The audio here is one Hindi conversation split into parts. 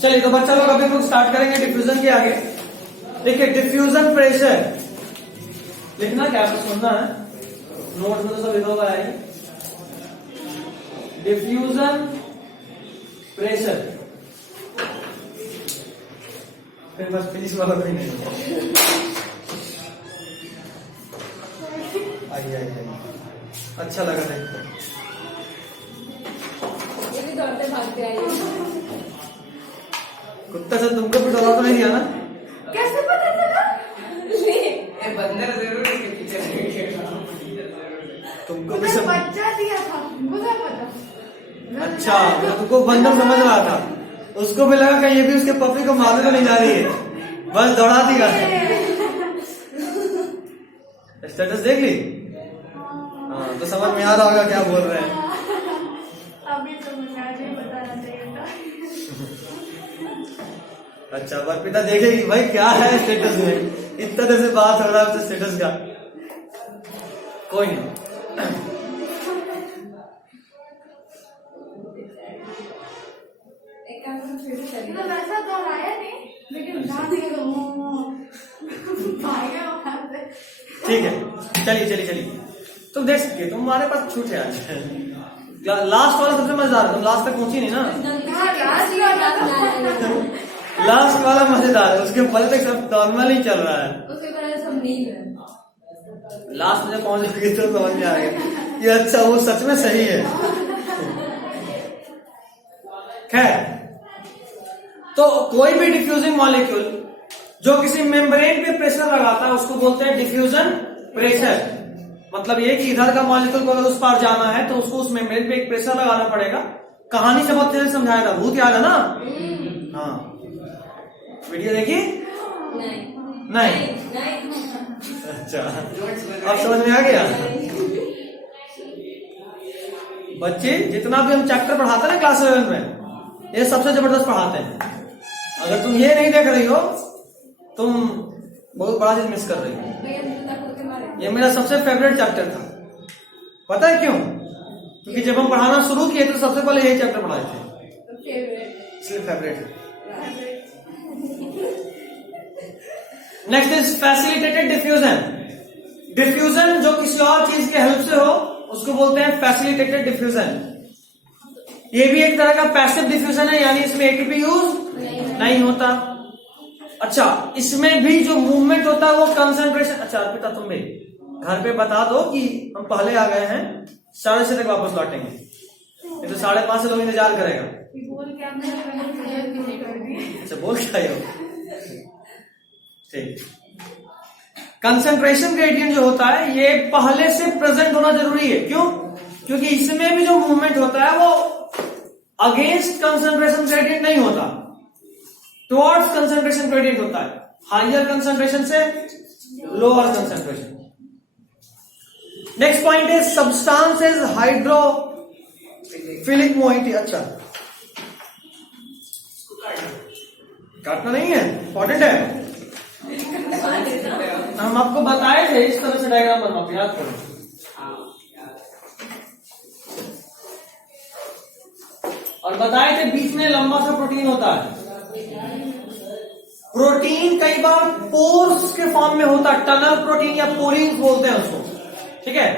चलिए तो बच्चा लोग अभी लोग स्टार्ट करेंगे डिफ्यूजन के आगे। देखिए डिफ्यूजन प्रेशर लिखना क्या आपको सुनना है, नोट में तो सब लिखा हुआ है। डिफ्यूजन प्रेशर फिर बस फिनिश वाला कोई नहीं। आई अच्छा लगा देखते। ये भी दौड़ते भागते आए। कुत्ता से तुमको भी डरा तो नहीं दिया ना? कैसे पता चला? ये बंदर जरूर इसके पीछे तुमको भी सब बच्चा दिया था, मुझे पता। अच्छा, मैं तुमको बंदर समझ रहा था, उसको भी लगा कि ये भी उसके पपी को मारने तो नहीं जा रही है, बस दौड़ा दिया। स्टेटस देख ली? हाँ तो समझ में आ रहा होगा क्या बोल रहे हैं। अभी तो मुझे आज ही बताना चाहिए था। अच्छा बरपिता देखेगी भाई क्या है स्टेटस में, इतना देर से बात हो रहा है तो स्टेटस का कोई नहीं। तो वैसा दोहराया नहीं, लेकिन ठीक है चलिए तुम देख सकते, तुम्हारे पास छूट है आज। लास्ट वाला सबसे मजेदार है, तुम लास्ट तक पहुंची नहीं ना। लास्ट वाला मजेदार है, उसके पहले तक सब नॉर्मल ही चल रहा है। उसके पहले सब नील है। लास्ट में पहुंच गई तो समझ में आ गया कि अच्छा वो सच में सही है। खैर तो कोई भी डिफ्यूजिंग मॉलिक्यूल जो किसी मेम्ब्रेन पे प्रेशर लगाता है उसको बोलते हैं डिफ्यूजन प्रेशर। मतलब ये कि इधर का मॉलिक्यूल को अगर उस पार जाना है तो उसको उस मेम्ब्रेन पे एक प्रेशर लगाना पड़ेगा। कहानी से बहुत तेज समझाया था, भूत याद है ना? हाँ वीडियो देखी? नहीं। अच्छा अब समझ में आ गया। बच्चे जितना भी हम चैप्टर पढ़ाते हैं ना क्लास 11 में, ये सबसे जबरदस्त पढ़ाते हैं। अगर तुम ये नहीं देख रही हो तुम बहुत बड़ा चीज मिस कर रही हो। ये मेरा सबसे फेवरेट चैप्टर था, पता है क्यों? क्योंकि जब हम पढ़ाना शुरू किए तो सबसे पहले यही चैप्टर पढ़ाए थे, इसलिए फेवरेट है। Next is facilitated diffusion. Diffusion जो किसी और चीज के हेल्प से हो उसको बोलते हैं फैसिलिटेटेड डिफ्यूजन। ये भी एक तरह का पैसिव डिफ्यूजन है, यानी इसमें एटीपी यूज नहीं होता। अच्छा इसमें भी जो मूवमेंट होता है वो कंसंट्रेशन। अच्छा अर्पिता तुम भी घर पे बता दो कि हम पहले आ गए हैं, 6:30 तक वापस लौटेंगे, ये तो 5:30 से लोग इंतजार करेगा। अच्छा बोल क्या हो? ठीक। कंसंट्रेशन ग्रेडियंट जो होता है ये पहले से प्रेजेंट होना जरूरी है। क्यों? क्योंकि इसमें भी जो मूवमेंट होता है वो अगेंस्ट कंसंट्रेशन ग्रेडियंट नहीं होता, टुवर्ड्स कंसंट्रेशन ग्रेडियंट होता है, हायर कंसंट्रेशन से lower concentration. Next point is substance is hydrophilic moiety. अच्छा काटना नहीं है, इंपॉर्टेंट है। हम आपको बताए थे इस तरह से डायग्राम बनाओ, याद करो। और बताए थे बीच में लंबा सा प्रोटीन होता है। प्रोटीन कई बार पोर्स के फॉर्म में होता है, टनल प्रोटीन या पोरिंग बोलते हैं उसको, ठीक है?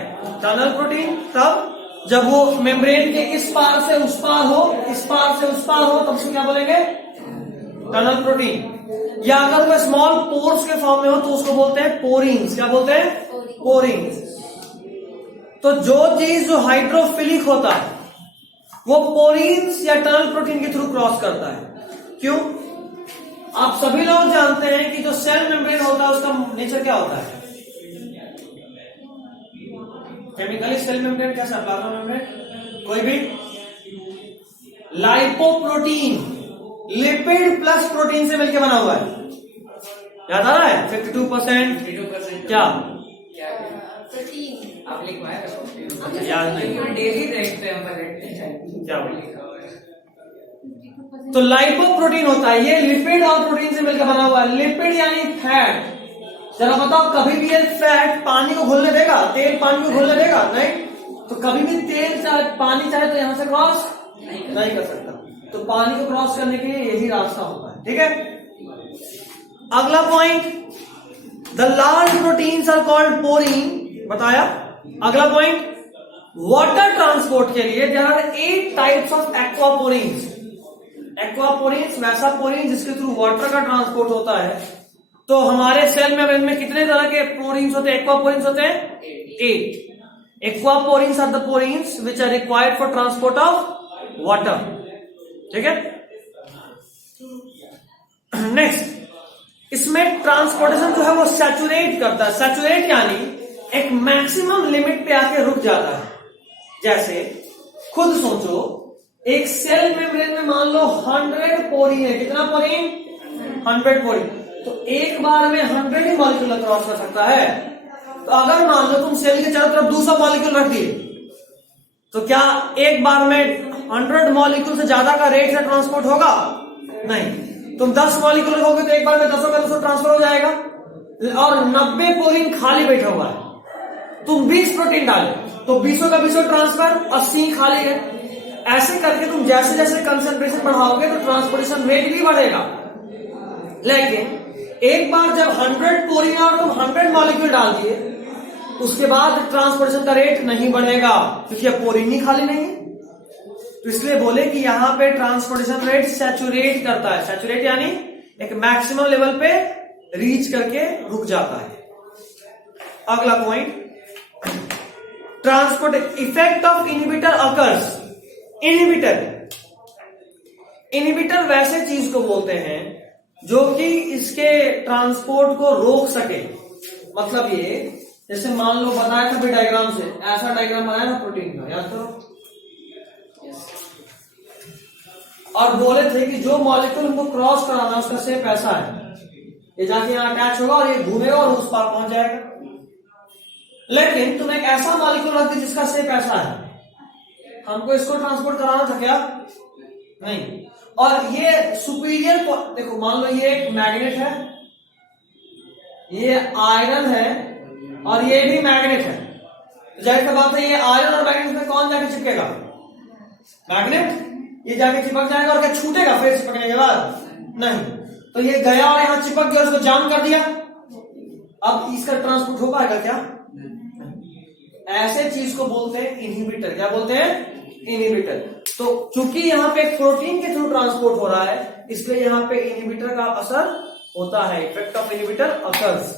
टनल प्रोटीन तब जब वो मेम्ब्रेन के इस पार से उस पार हो, इस पार से उस पार हो, तब उसको क्या बोलेंगे? Tunnel protein. या अगर वो स्मॉल पोर्स के फॉर्म में हो तो उसको बोलते हैं पोरिंग्स। क्या बोलते हैं? पोरिंग्स। तो जो चीज जो हाइड्रोफिलिक होता है वो पोरिंग्स या टनल प्रोटीन के थ्रू क्रॉस करता है। क्यों? आप सभी लोग जानते हैं कि जो सेल मेम्ब्रेन होता है उसका नेचर क्या होता है? केमिकली सेल मेम्ब्रेन कैसा? Plasma membrane. कोई भी लाइपोप्रोटीन, लिपिड प्लस प्रोटीन से मिलकर बना हुआ है। याद आ रहा है? 52% क्या आप लिखवाए याद नहीं, डेली देखते हैं क्या बोले? तो लाइपोप्रोटीन होता है, ये लिपिड और प्रोटीन से मिलकर बना हुआ है। लिपिड यानी फैट। जरा बताओ कभी भी ये फैट पानी को घुलने देगा? तेल पानी को घुलने देगा? नहीं। तो कभी भी तेल चाहे पानी चाहे तो यहां से क्रॉस नहीं कर सकता। तो पानी को क्रॉस करने के लिए यही रास्ता होता है, ठीक है। अगला point, the large proteins are called porin, बताया। अगला पॉइंट, वाटर ट्रांसपोर्ट के लिए there are 8 types of aquaporins. Aquaporins वैसा पोरीन जिसके थ्रू वाटर का ट्रांसपोर्ट होता है। तो हमारे सेल में इनमें कितने तरह के पोरीन्स होते हैं, एक्वापोरीन्स होते हैं? 8। Aquaporins are the porins which are required for transport of water, ठीक है। नेक्स्ट, इसमें ट्रांसपोर्टेशन जो है वो सैचुरेट करता है। सैचुरेट यानी एक मैक्सिमम लिमिट पे आके रुक जाता है। जैसे खुद सोचो, एक सेल मेम्ब्रेन में मान लो 100 पोरीन है। कितना पोरीन? 100 पोरीन। तो एक बार में 100 ही मॉलिक्यूल क्रॉस कर सकता है। तो अगर मान लो तुम सेल के चारों तरफ 200 मॉलिक्यूल रख दिए, तो क्या एक बार में 100 मॉलिक्यूल से ज्यादा का रेट से ट्रांसपोर्ट होगा? नहीं। तुम 10 मॉलिक्यूल रखोगे तो एक बार में 10 का 10 ट्रांसफर हो जाएगा। और 90 पोरीन खाली बैठा हुआ है। तुम 20 प्रोटीन डाले तो 20 का 20 ट्रांसफर, 80 खाली है। ऐसे करके तुम जैसे जैसे कंसंट्रेशन बढ़ाओगे तो ट्रांसपोर्टेशन रेट भी बढ़ेगा। लेकिन एक बार जब 100 पोरीन और तुम 100 मॉलिक्यूल डाल दिए, उसके बाद ट्रांसपोर्टेशन का रेट नहीं बढ़ेगा, क्योंकि अब पोरीन ही खाली नहीं है। तो इसलिए बोले कि यहां पे ट्रांसपोर्टेशन रेट सैचुरेट करता है। सैचुरेट यानी एक मैक्सिमम लेवल पे रीच करके रुक जाता है। अगला point, transport effect of inhibitor occurs. Inhibitor वैसे चीज को बोलते हैं जो कि इसके ट्रांसपोर्ट को रोक सके। मतलब ये, जैसे मान लो बताया था डायग्राम से, ऐसा डायग्राम बनाया था प्रोटीन का, याद करो। और बोले थे कि जो मॉलिक्यूल हमको क्रॉस कराना उसका शेप ऐसा है, ये जाके यहां अटैच होगा और ये घूमेगा और उस पार पहुंच जाएगा। लेकिन तुम एक ऐसा मॉलिक्यूल रख दी जिसका शेप ऐसा है, हमको इसको ट्रांसपोर्ट कराना था क्या? नहीं। और ये सुपीरियर, देखो मान लो ये एक मैग्नेट है, ये आयरन है और ये भी मैग्नेट है। जाहिर सी बात है, ये आयरन और मैग्नेट में कौन जाके चिपकेगा? मैग्नेट। ये जाके चिपक जाएगा और क्या छूटेगा फिर चिपकने के बाद? नहीं। तो ये गया और यहां चिपक गया, उसको जाम कर दिया। अब इसका ट्रांसपोर्ट हो पाएगा क्या? ऐसे चीज को बोलते हैं इनहिबिटर। क्या बोलते हैं? इनहिबिटर। तो क्योंकि यहाँ पे प्रोटीन के थ्रू ट्रांसपोर्ट हो रहा है, इसलिए यहाँ पे इनहिबिटर का असर होता है। Effect of inhibitor occurs.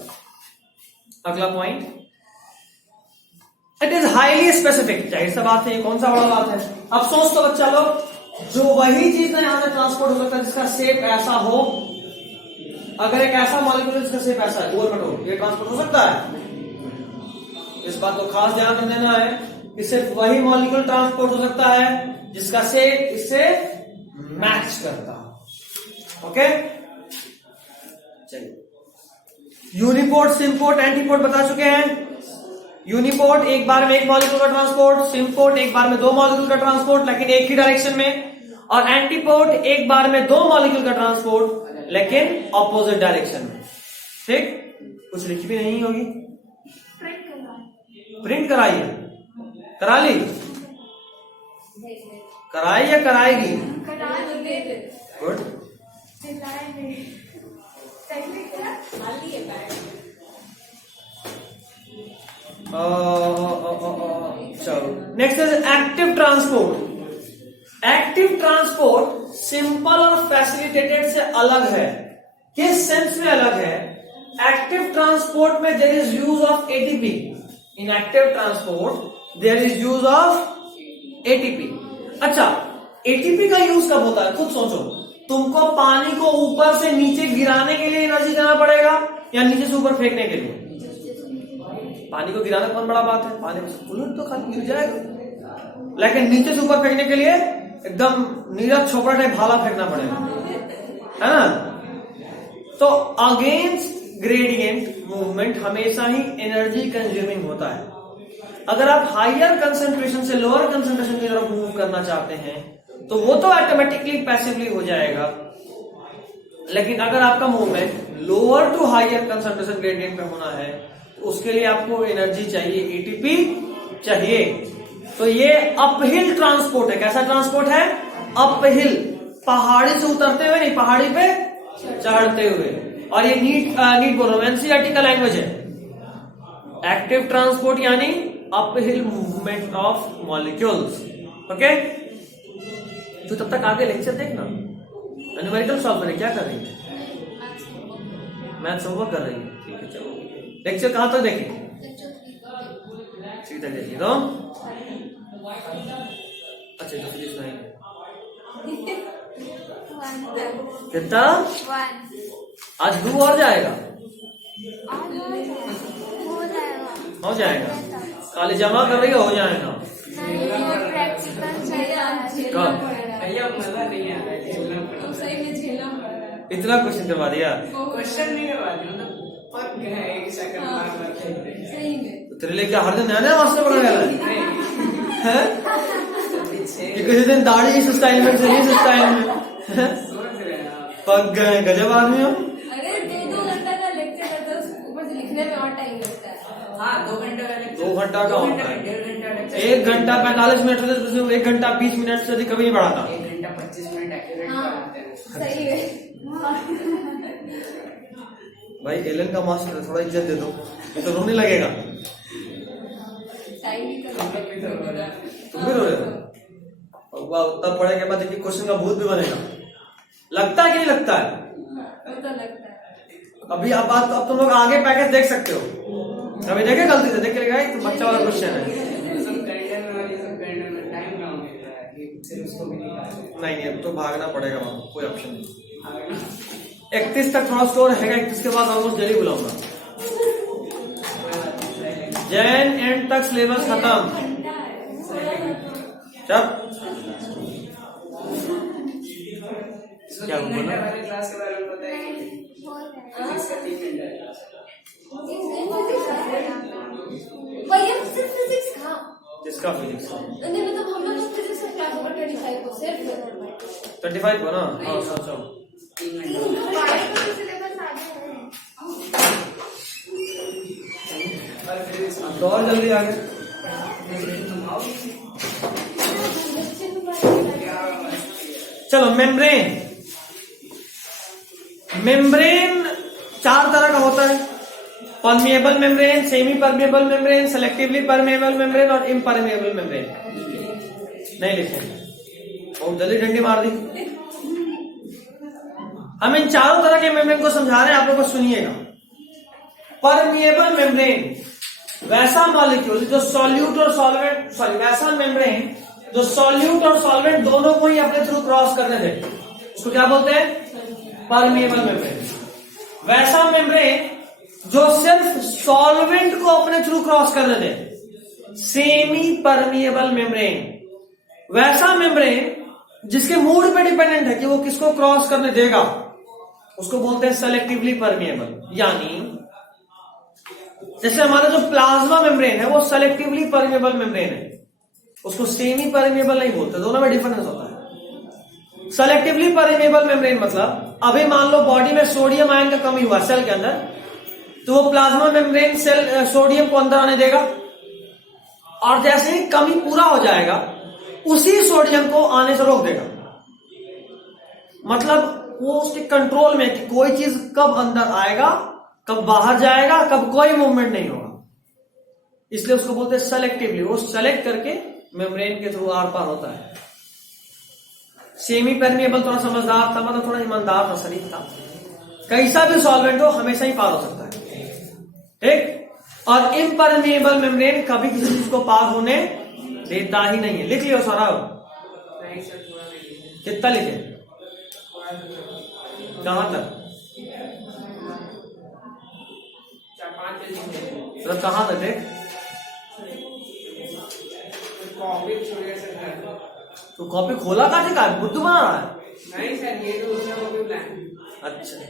अगला point, it is highly specific. जाहिर सा बात है, ये कौन सा बड़ा बात है। अब सोच तो बच्चा लोग, जो वही चीज ना यहां से ट्रांसपोर्ट हो सकता है जिसका शेप ऐसा हो। अगर एक ऐसा मॉलिक्यूल जिसका शेप ऐसा है, गोल मटोल, ये ट्रांसपोर्ट हो सकता है। इस बात को खास ध्यान देना है कि सिर्फ वही मॉलिक्यूल ट्रांसपोर्ट हो सकता है जिसका शेप इससे मैच करता हो। ओके, चलिए। यूनिपोर्ट, सिम्पोर्ट, एंटीपोर्ट बता चुके हैं। यूनिपोर्ट एक बार में एक मॉलिक्यूल का ट्रांसपोर्ट, सिम्पोर्ट एक बार में 2 मॉलिक्यूल का ट्रांसपोर्ट लेकिन एक ही डायरेक्शन में, और एंटीपोर्ट एक बार में 2 मॉलिक्यूल का ट्रांसपोर्ट लेकिन ऑपोजिट डायरेक्शन में। ठीक, कुछ लिखी भी नहीं होगी, प्रिंट कराइए। करा ली? कराई या कराएगी? गुड। चलो, next is active transport. Active transport simple और फैसिलिटेटेड से अलग है। किस सेंस में अलग है? एक्टिव ट्रांसपोर्ट में there is use of ATP. In active transport there is use of ATP. अच्छा, एटीपी का यूज कब होता है? खुद सोचो, तुमको पानी को ऊपर से नीचे गिराने के लिए एनर्जी देना पड़ेगा या नीचे से ऊपर फेंकने के लिए? पानी को गिराना कौन बड़ा बात है, पानी में बुलेट तो खाली गिर जाएगा, लेकिन नीचे से ऊपर फेंकने के लिए एकदम नीरज चोपड़ा टाइप भाला फेंकना पड़ेगा, है ना। तो अगेंस्ट ग्रेडियंट मूवमेंट हमेशा ही एनर्जी कंज्यूमिंग होता है। अगर आप हायर कंसंट्रेशन से लोअर कंसंट्रेशन की तरफ मूव करना चाहते हैं तो वो तो ऑटोमेटिकली पैसिवली हो जाएगा, लेकिन अगर आपका movement lower to higher concentration gradient पे होना है तो उसके लिए आपको एनर्जी चाहिए, एटीपी चाहिए। तो ये अपहिल ट्रांसपोर्ट है। कैसा ट्रांसपोर्ट है? अपहिल, पहाड़ी से उतरते हुए नहीं, पहाड़ी पे चढ़ते हुए। और ये नीट बोल रहा हूं, एनसीईआरटी का लैंग्वेज है। एक्टिव ट्रांसपोर्ट यानी uphill movement of molecules. Okay, तो तब तक आगे लेक्चर देखना। न्यूमेरिकल सॉल्व करें, क्या कर रही है? मैथ्स होमवर्क कर रही है। ठीक है, चलो लेक्चर कहां तक देखें? ठीक है, देखिए तो अच्छा तो फिजिक्स नहीं कितना आज दो और जाएगा, हो जाएगा। काले जमा कर रही है, हो जाएगा। कब? भैया मजा नहीं आ रहा है, झेलना पड़ रहा सही में झेलना पड़ रहा है। इतना क्वेश्चन करवा दिया। क्वेश्चन नहीं करवा दिया, मतलब पक गया है, एक सेकंड बार खेलते हैं। सही में तो तेरे लिए क्या हर दिन नया नया मास्टर बना गया है? पीछे कि किसी दिन दाढ़ी इस स्टाइल में, इस स्टाइल में सोच रहे हैं आप। पक गए, गजब आदमी हो। अरे 2-2 घंटा का लेक्चर करता है, ऊपर से लिखने में और टाइम लगता है। हाँ 2 घंटा का लेक्चर, 2 घंटा का होता है। 1.5 घंटा लेक्चर, 1 घंटा 45 मिनट से 1 घंटा 20 मिनट से अधिक कभी नहीं बढ़ाता। 1 घंटा 25 मिनट एक्यूरेट कराते हैं। सही है। भाई एलन का मास्टर है, थोड़ा इज्जत दे दो, ये तो रोने लगेगा। टाइम भी तो हम लोग भी तो हो रहा है। तुम भी रो रहे हो? वाह, उतना पढ़े के बाद एक क्वेश्चन का भूत भी बनेगा। लगता है कि नहीं लगता है? वो तो लगता है। अभी अब तुम लोग आगे पैकेज देख सकते हो। अभी देखे गलती से देख के लगा तो बच्चा वाला क्वेश्चन है। ये सब करने में और ये सब करने में टाइम कहाँ मिलता है कि सिर्फ उसको भी नहीं नहीं अब तो भागना पड़ेगा वहां, कोई ऑप्शन नहीं। खाना। 31 तक थोड़ा स्टोर है, 31 के बाद ऑलमोस्ट जल्दी बुलाऊंगा। जैन एंड तक सिलेबस खत्म। घंटा है। जब इसको क्या 3 बोला? घंटे वाले क्लास के बारे में पता है कि इसका 3 घंटा है क्लास। भैया सिर्फ फिजिक्स कहाँ? किसका फिजिक्स? नहीं मतलब हम लोग तो फिजिक्स का क्लास होगा 25 को सिर्फ 35 को ना? हाँ सोचो 3 घंटा सिलेबस आ गया और फिर इसमें तो और जल्दी आगे। तुम आओ क्या चलो मेम्ब्रेन। मेम्ब्रेन 4 तरह का होता है। Permeable membrane, semi permeable membrane, selectively permeable membrane और इम्परमिएबल मेम्ब्रेन। नहीं लिखे, बहुत जल्दी डंडी मार दी। हम इन चारों तरह के मेम्ब्रेन को समझा रहे हैं, आप लोग को सुनिएगा। परमिएबल मेम्ब्रेन वैसा मॉलिक्यूल जो सॉल्यूट और सॉल्वेंट, सॉरी वैसा मेम्ब्रेन जो सॉल्यूट और सॉल्वेंट दोनों को ही अपने थ्रू क्रॉस करने दे, उसको क्या बोलते हैं? Permeable membrane. वैसा मेम्ब्रेन जो सिर्फ सॉल्वेंट को अपने थ्रू क्रॉस करने दे, सेमी परमिएबल मेम्ब्रेन। वैसा मेम्ब्रेन जिसके मूड पे डिपेंडेंट है कि वो किसको क्रॉस करने देगा, उसको बोलते हैं सेलेक्टिवली परमिएबल। यानी जैसे हमारा जो प्लाज्मा मेम्ब्रेन है वो सेलेक्टिवली परमिएबल मेम्ब्रेन है, उसको सेमी परमिएबल नहीं बोलते, दोनों में डिफरेंस होता है। सेलेक्टिवली परमिएबल मेम्ब्रेन मतलब अभी मान लो बॉडी में सोडियम आयन का कमी हुआ सेल के अंदर, तो वो प्लाज्मा मेम्ब्रेन सेल सोडियम को अंदर आने देगा, और जैसे ही कमी पूरा हो जाएगा उसी सोडियम को आने से रोक देगा। मतलब वो उसके कंट्रोल में कि कोई चीज कब अंदर आएगा, कब बाहर जाएगा, कब कोई मूवमेंट नहीं होगा, इसलिए उसको बोलते हैं सेलेक्टिवली। वो सेलेक्ट करके मेम्ब्रेन के थ्रू आर पार होता है। सेमी परमिएबल थोड़ा समझदार था, मतलब थोड़ा ईमानदार था, शरीफ था, कैसा भी सॉल्वेंट हो हमेशा ही पार हो सकता है, ठीक। और इम्परमिएबल मेम्ब्रेन कभी किसी चीज को पार होने देता ही नहीं है। लिख लियो सौरभ, नहीं सर पूरा नहीं। कितना लिखे, कहां तक, 4-5 पेज लिखे। तो कहां तक देख, कॉपी छोड़िए सर। तो कॉपी खोला काटे का बुद्धू बना रहा है। नहीं सर, ये तो दूसरा कॉपी प्लान। अच्छा सर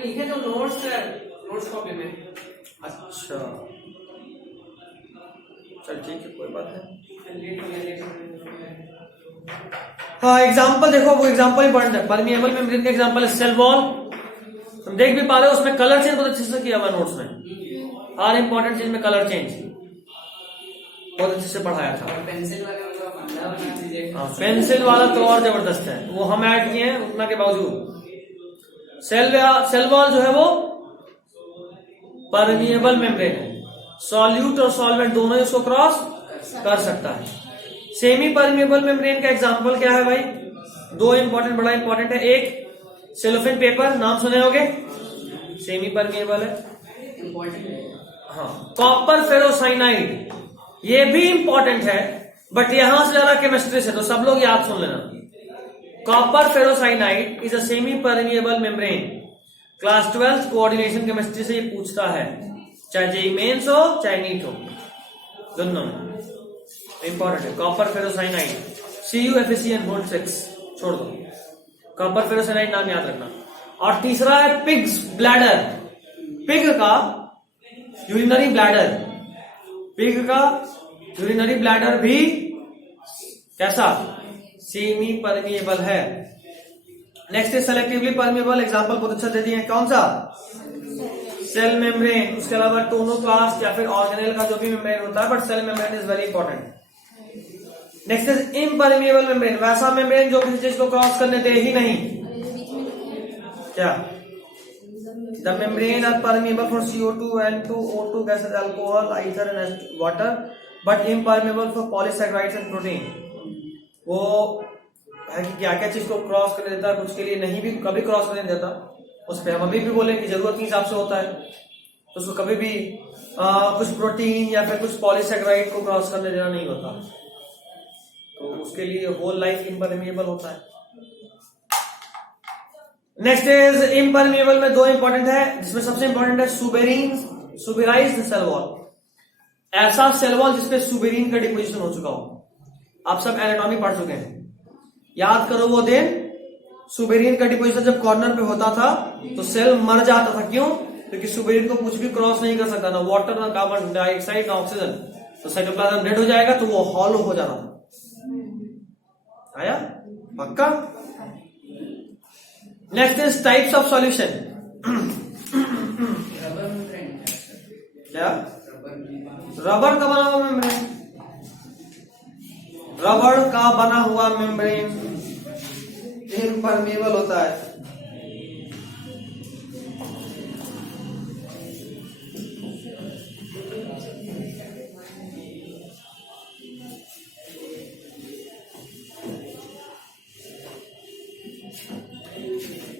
लिखे तो नोट्स सर, नोट्स कॉपी में। अच्छा चल ठीक है, कोई बात नहीं। लेट हो गया। हाँ एग्जाम्पल देखो, वो एग्जाम्पल इंपॉर्टेंट है। परमिएबल मेम्ब्रेन का एग्जाम्पल है सेल वॉल। तुम देख भी पा रहे हो, उसमें कलर चेंज बहुत अच्छे से किया हुआ नोट्स में, हर इंपॉर्टेंट चीज में कलर चेंज। बहुत अच्छे से पढ़ाया था। और पेंसिल वाले मतलब अंडा बना दीजिए। हाँ, पेंसिल वाला तो और जबरदस्त है, वो हम ऐड किए हैं उतना के बावजूद। सेल वॉल जो है वो परमिएबल मेम्ब्रेन है, सॉल्यूट और सॉल्वेंट दोनों इसको क्रॉस कर सकता है। सेमी परमिएबल मेम्ब्रेन का एग्जांपल क्या है भाई? दो इंपॉर्टेंट, बड़ा इंपॉर्टेंट है। एक सेलोफेन पेपर, नाम सुने होगे, सेमी परमिएबल है। इम्पोर्टेंट है। हाँ, कॉपर फेरोसाइनाइड ये भी इंपॉर्टेंट है, बट यहां से ज्यादा केमिस्ट्री से, तो सब लोग याद सुन लेना। Copper ferrocyanide is a semi permeable membrane. Class 12 coordination chemistry से ये पूछता है, चाहे जेईई मेंस हो चाहे नीट हो, दोनों में इंपॉर्टेंट है। कॉपर फेरोसाइनाइड, CuFeCN होल्ड 6 छोड़ दो, कॉपर फेरोसाइनाइड नाम याद रखना। और तीसरा है पिग्स ब्लैडर, पिग का यूरिनरी ब्लैडर, पिग का यूरिनरी ब्लैडर भी कैसा? सेमी परमिएबल है। Next is selectively permeable, example बहुत अच्छा दे दिए हैं, कौन सा? Cell membrane. उसके अलावा टोनोप्लास्ट या फिर ऑर्गेनेल का जो भी मेम्ब्रेन होता है, but cell membrane is very important. Next is impermeable membrane, वैसा मेम्ब्रेन जो किसी चीज को क्रॉस करने दे ही नहीं। क्या? The membrane are permeable for CO2 and O2 gases, alcohol, ether and water, but impermeable for polysaccharides and protein. वो है कि क्या क्या चीज को क्रॉस करने देता है, कुछ के लिए नहीं भी कभी क्रॉस करने देता। उस पर हम अभी भी बोले कि जरूरत के हिसाब से होता है, तो उसको कभी भी कुछ प्रोटीन या फिर कुछ पॉलीसैकेराइड को क्रॉस करने देना नहीं होता, तो उसके लिए होल लाइफ इम्परमिएबल होता है। नेक्स्ट इज इम्परमिएबल में दो इंपॉर्टेंट है, जिसमें सबसे इंपॉर्टेंट है सुबेराइज्ड सेल वॉल। ऐसा सेल वॉल जिसपे सुबेरिन का डिपोजिशन हो चुका हो। आप सब एनाटॉमी पढ़ चुके हैं, याद करो वो दिन सुबेरिन का डिपोजिशन जब कॉर्नर पे होता था तो सेल मर जाता था। क्यों? क्योंकि सुबेरिन को कुछ भी क्रॉस नहीं कर सकता, ना वाटर, ना कार्बन डाइऑक्साइड, ना ऑक्सीजन, तो साइटोप्लाज्म डेड हो जाएगा, तो वो हॉलो हो जाना था। आया पक्का? Next is types of solution. Rubber membrane क्या? रबर का बना हुआ मेम्ब्रेन, रबर का बना हुआ मेम्ब्रेन इम्परमिएबल होता है।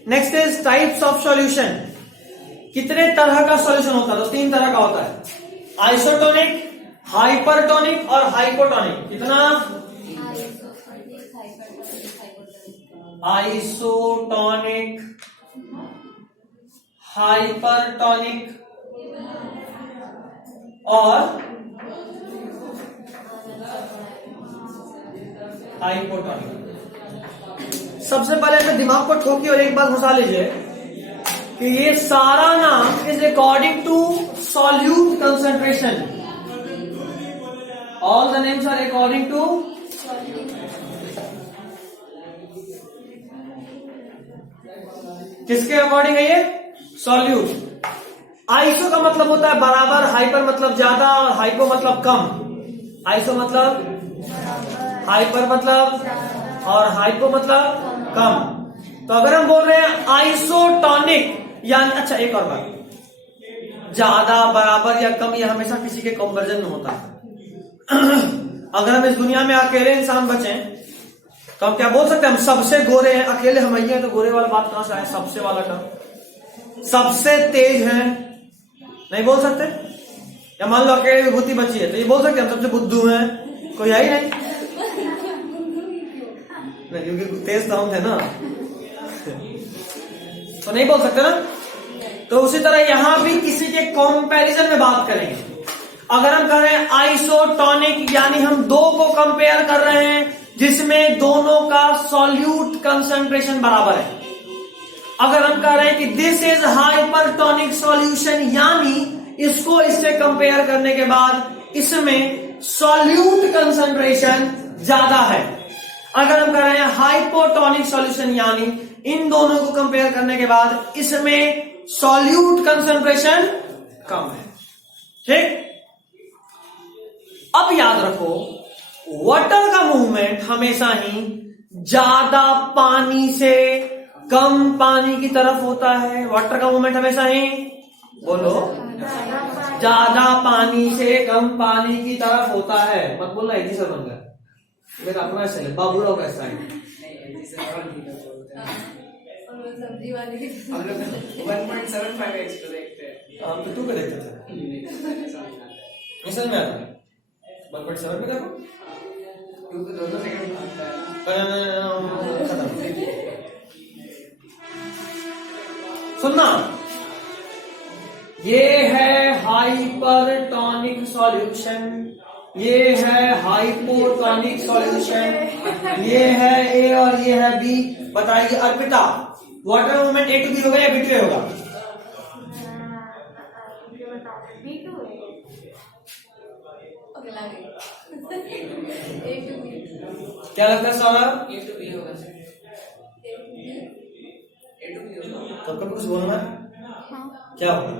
Next is types of solution. कितने तरह का सॉल्यूशन होता है? तो तीन तरह का होता है, आइसोटोनिक, हाइपरटोनिक और हाइपोटोनिक। कितना? आइसोटोनिक, हाइपरटोनिक और हाइपोटोनिक। सबसे पहले अपने दिमाग को ठोकिए और एक बात घुसा लीजिए कि ये सारा नाम is according to solute concentration. All the names are according to किसके अकॉर्डिंग है ये? सॉल्यूट। आइसो का मतलब होता है बराबर, हाइपर मतलब ज्यादा और हाइपो मतलब कम। आइसो मतलब हाइपर मतलब और हाइपो मतलब कम। तो अगर हम बोल रहे हैं आइसोटोनिक यानी, अच्छा एक और बात, ज्यादा, बराबर या कम, ये हमेशा किसी के कंवर्जन में होता है। अगर हम इस दुनिया में अकेले इंसान बचे तो हम क्या बोल सकते हैं? हम सबसे गोरे हैं, अकेले हम ही हैं, तो गोरे वाला बात कहां से आया? सबसे वाला का सबसे तेज है नहीं बोल सकते। या मान लो अकेले विभूति बची है, तो ये बोल सकते हैं हम सबसे बुद्धू हैं? कोई है ही नहीं, क्योंकि तेज तो हम थे ना, तो नहीं बोल सकते ना। तो उसी तरह यहां भी किसी के कंपैरिजन में बात करेंगे। अगर हम कह रहे हैं आइसोटोनिक, यानी हम दो को कंपेयर कर रहे हैं जिसमें दोनों का सॉल्यूट कंसंट्रेशन बराबर है। अगर हम कह रहे हैं कि दिस इज हाइपरटोनिक सॉल्यूशन, यानी इसको इससे कंपेयर करने के बाद इसमें सॉल्यूट कंसंट्रेशन ज्यादा है। अगर हम कह रहे हैं हाइपोटोनिक सॉल्यूशन, यानी इन दोनों को कंपेयर करने के बाद इसमें सॉल्यूट कंसंट्रेशन कम है। ठीक, अब याद रखो, वाटर का मूवमेंट हमेशा ही ज्यादा पानी से कम पानी की तरफ होता है। वाटर का मूवमेंट हमेशा ही, बोलो, ज्यादा पानी से कम पानी की तरफ होता है। मत बोलना जी सर बन गया, मेरा अपना स्टाइल, बाबूराव का स्टाइल। नहीं ऐसे और नहीं बोलते हैं। और वो सब्जी वाले की हम लोग 1.75x को देखते हैं। हम तो 2 पे देखते थे, इसमें में आता है 1.7 पे देखो, 2 तो 2 सेकंड में आता है। खत्म। सुनना, ये है हाइपरटोनिक सॉल्यूशन, ये है हाइपोटोनिक सॉल्यूशन, ये है ए और ये है बी। बताइए Arpita, water movement A to B होगा या बी टू ए होगा? ओके लगे एक टू बी क्या लगता है सौरभ? A to B होगा सर। A to B होगा। सबको कुछ बोलना है? क्या होगा?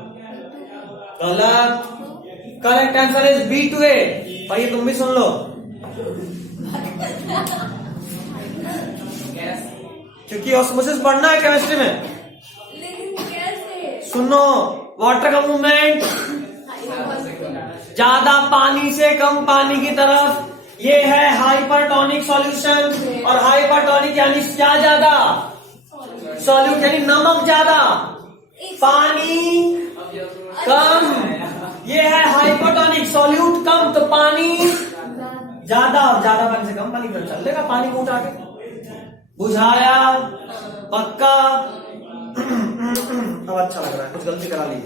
गलत। Correct answer is B to A. भाई तुम भी सुन लो, Gas क्योंकि ऑस्मोसिस पढ़ना है केमिस्ट्री में। लेकिन कैसे सुनो, वाटर का मूवमेंट ज्यादा पानी से कम पानी की तरफ, ये है हाइपरटोनिक सॉल्यूशन। और हाइपरटोनिक यानी क्या ज्यादा? सॉल्यूट यानी नमक ज्यादा, पानी अब ये तो कम। ये है हाइपरटोनिक, सॉल्यूट कम तो पानी ज्यादा। और ज्यादा पानी से कम पानी में चल लेगा, पानी को उठा के। बुझाया? पक्का? अब अच्छा लग रहा है, कुछ गलती करा ली।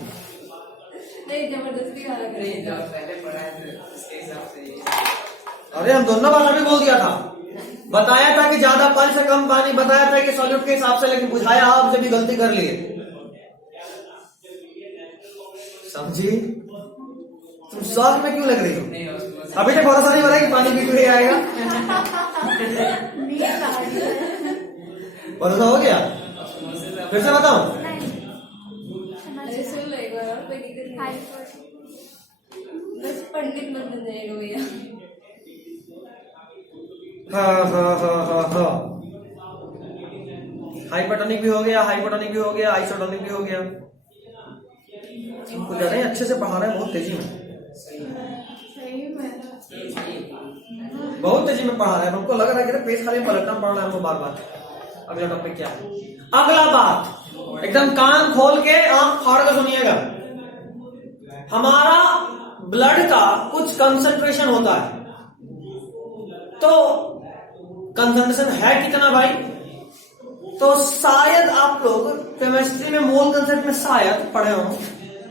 नहीं जबरदस्ती वाला नहीं करेंगे जब पहले पढ़ा है तो उसके हिसाब से ये अरे हम दोनों बार अभी बोल दिया था, बताया था कि ज्यादा पानी से कम पानी, बताया था कि सॉल्यूट के हिसाब से, लेकिन बुझाया आपसे भी गलती कर लिए। समझी? तुम शौक में क्यों लग रही हो? नहीं उसको अभी तक भरोसा नहीं हो रहा है कि पानी पी के आएगा? भरोसा हो गया? फिर से बताऊं? अरे सुन लो एक बार और, कोई दिक्कत नहीं बस पंडित मत बन जाएगा भैया हाइपरटोनिक भी हो गया, हाइपोटोनिक भी हो गया, आइसोटोनिक भी हो गया। कुछ ज्यादा ही अच्छे से पढ़ा रहे हैं, बहुत तेजी में, बहुत तेजी में पढ़ा रहे हैं। हमको लग रहा है कि पेज खाली पलटना पड़ रहा है हमको बार बार। अगला टॉपिक क्या है? अगला बात, एकदम कान खोल के आंख फाड़ कर सुनिएगा। हमारा ब्लड का कुछ कंसंट्रेशन होता है, तो कंसंट्रेशन है कितना भाई? तो शायद आप लोग केमिस्ट्री में मोल कंसेप्ट में शायद पढ़े हो,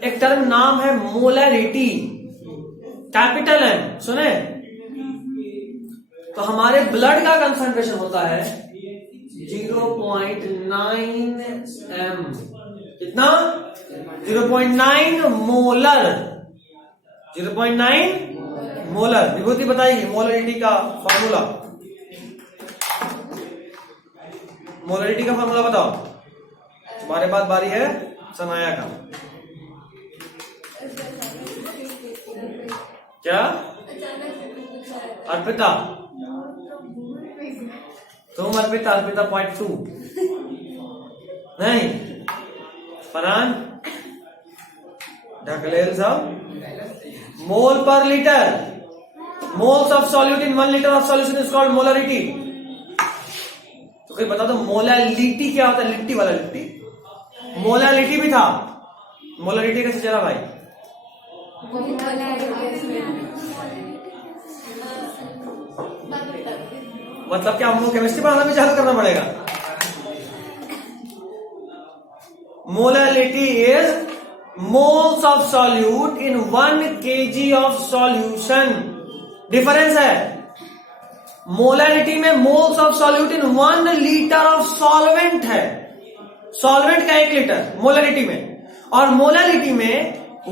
एक टर्म नाम है मोलरिटी, कैपिटल एम, सुने? तो हमारे ब्लड का कंसंट्रेशन होता है 0.9 m। कितना? 0.9 मोलर। 0.9 मोलर। विभूति बताइए मोलरिटी का फॉर्मूला। मोलरिटी का फॉर्मूला बताओ। तुम्हारे पास बारी है सनाया का। क्या? अचानक से कुछ पूछा है अर्पिता, तुम अर्पिता, अर्पिता 0.2 नहीं, फरहान ढकलेल सब मोल पर litre, moles of solute in 1 liter of solution is called molarity. तो कोई बता दो मोलैलिटी क्या होता है? लिट्टी वाला लिट्टी, मोलैलिटी भी था, मोलरिटी कैसे चला भाई? मतलब क्या हमको केमिस्ट्री पढ़ाना भी चालू करना पड़ेगा? Molality is moles of solute in 1 kg of solution. Difference है, मोलैलिटी में moles of solute in 1 liter of solvent है, सॉल्वेंट का 1 लीटर मोलैलिटी में, और मोलैलिटी में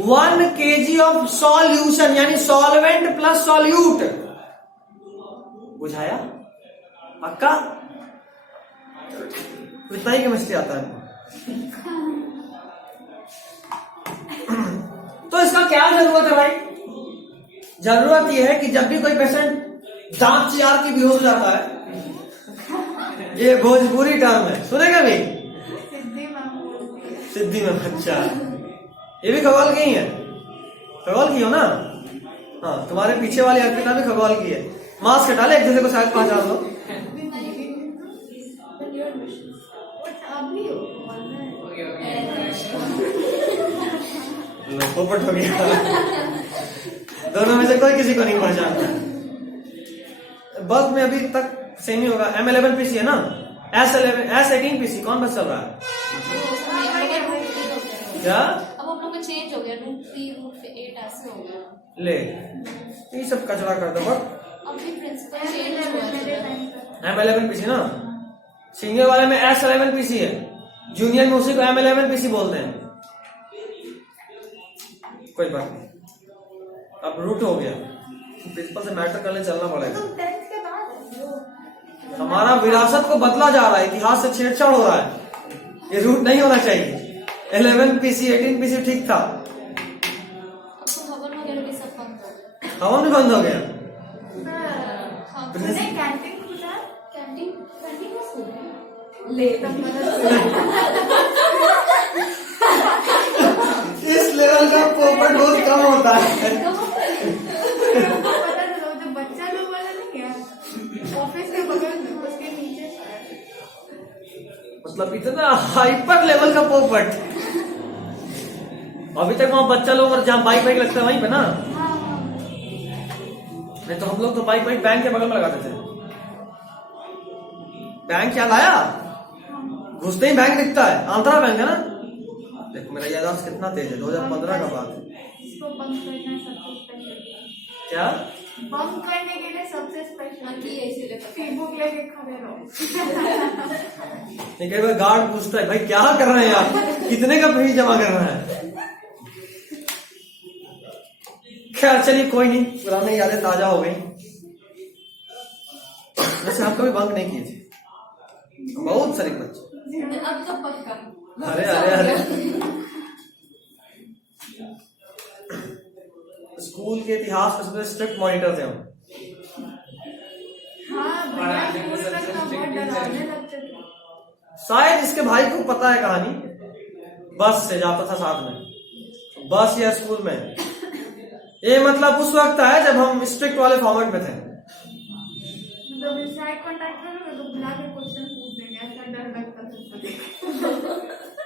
1 kg ऑफ सॉल्यूशन यानी सॉल्वेंट प्लस सॉल्यूट। बुझाया? पक्का? इतना ही केमिस्ट्री आता है। तो इसका क्या जरूरत है भाई? जरूरत यह है कि जब भी कोई पेशेंट दांत चियार के बेहोश हो जाता है, ये भोजपुरी टर्म है, सुनेगा भी सिद्धि में बच्चा, ये भी खगोल की ही है, खगोल की हो ना? हाँ, तुम्हारे पीछे वाली अर्पिता भी खगोल की है। मास्क हटा ले, एक दूसरे को शायद पहचान लो। पोपट हो गया। दोनों में से कोई किसी को नहीं पहचानता। बल्ब में अभी तक सेम ही होगा। M11 PC है ना, S18 PC कौन बस चल रहा है क्या? अब हम लोग का चेंज हो गया, रूट 3 रूट 8 ऐसे हो गया। ले, ये सब कचरा कर दो। बट अभी प्रिंसिपल चेंज हुआ है। M11 PC ना, सीनियर वाले में S11 PC है, जूनियर में उसी को M11 PC बोलते हैं। कोई बात नहीं, अब रूट हो गया, प्रिंसिपल से मैटर करने चलना पड़ेगा। हमारा विरासत को बदला जा रहा है, इतिहास से छेड़छाड़ हो रहा है, ये रूट नहीं होना चाहिए। 11 PC 18 PC ठीक था। अब तो हवन वगैरह भी सब बंद हो गया। हवन भी बंद हो गया। कैंटीन ले इस लेवल का पोपट बहुत कम होता है। जो बच्चा लोग वाला नहीं है, ऑफिस के बगल में उसके नीचे, मतलब इतना हाइपर लेवल का पोपट। अभी तक वहाँ बच्चा लोग और जहाँ बाइक लगता है वहीं पे ना। नहीं तो हम लोग तो बाइक बैंक के बगल में लगाते थे। बैंक याद आया, घुसते ही बैंक दिखता है, आंध्रा बैंक है ना। देखो मेरा याददाश्त कितना तेज है, 2015 का बात है। इसको बंद करना सबसे स्पेशल। क्या बंद करने के लिए सबसे स्पेशल इसीलिए फेसबुक लेके खड़े रहो। कई बार गार्ड पूछता है, भाई क्या कर रहे हैं आप, कितने का फीस जमा कर रहे हैं? खैर चलिए कोई नहीं, पुरानी यादें ताजा हो गई। वैसे हम कभी बंक नहीं किए थे, बहुत सारे बच्चे। अब तो पक्का। अरे अरे अरे, स्कूल के इतिहास में सबसे स्ट्रिक्ट मॉनिटर थे हम। शायद इसके भाई को पता है कहानी, बस से जाता था साथ में, बस या स्कूल में। ये मतलब उस वक्त है जब हम स्ट्रिक्ट वाले फॉर्मेट में थे।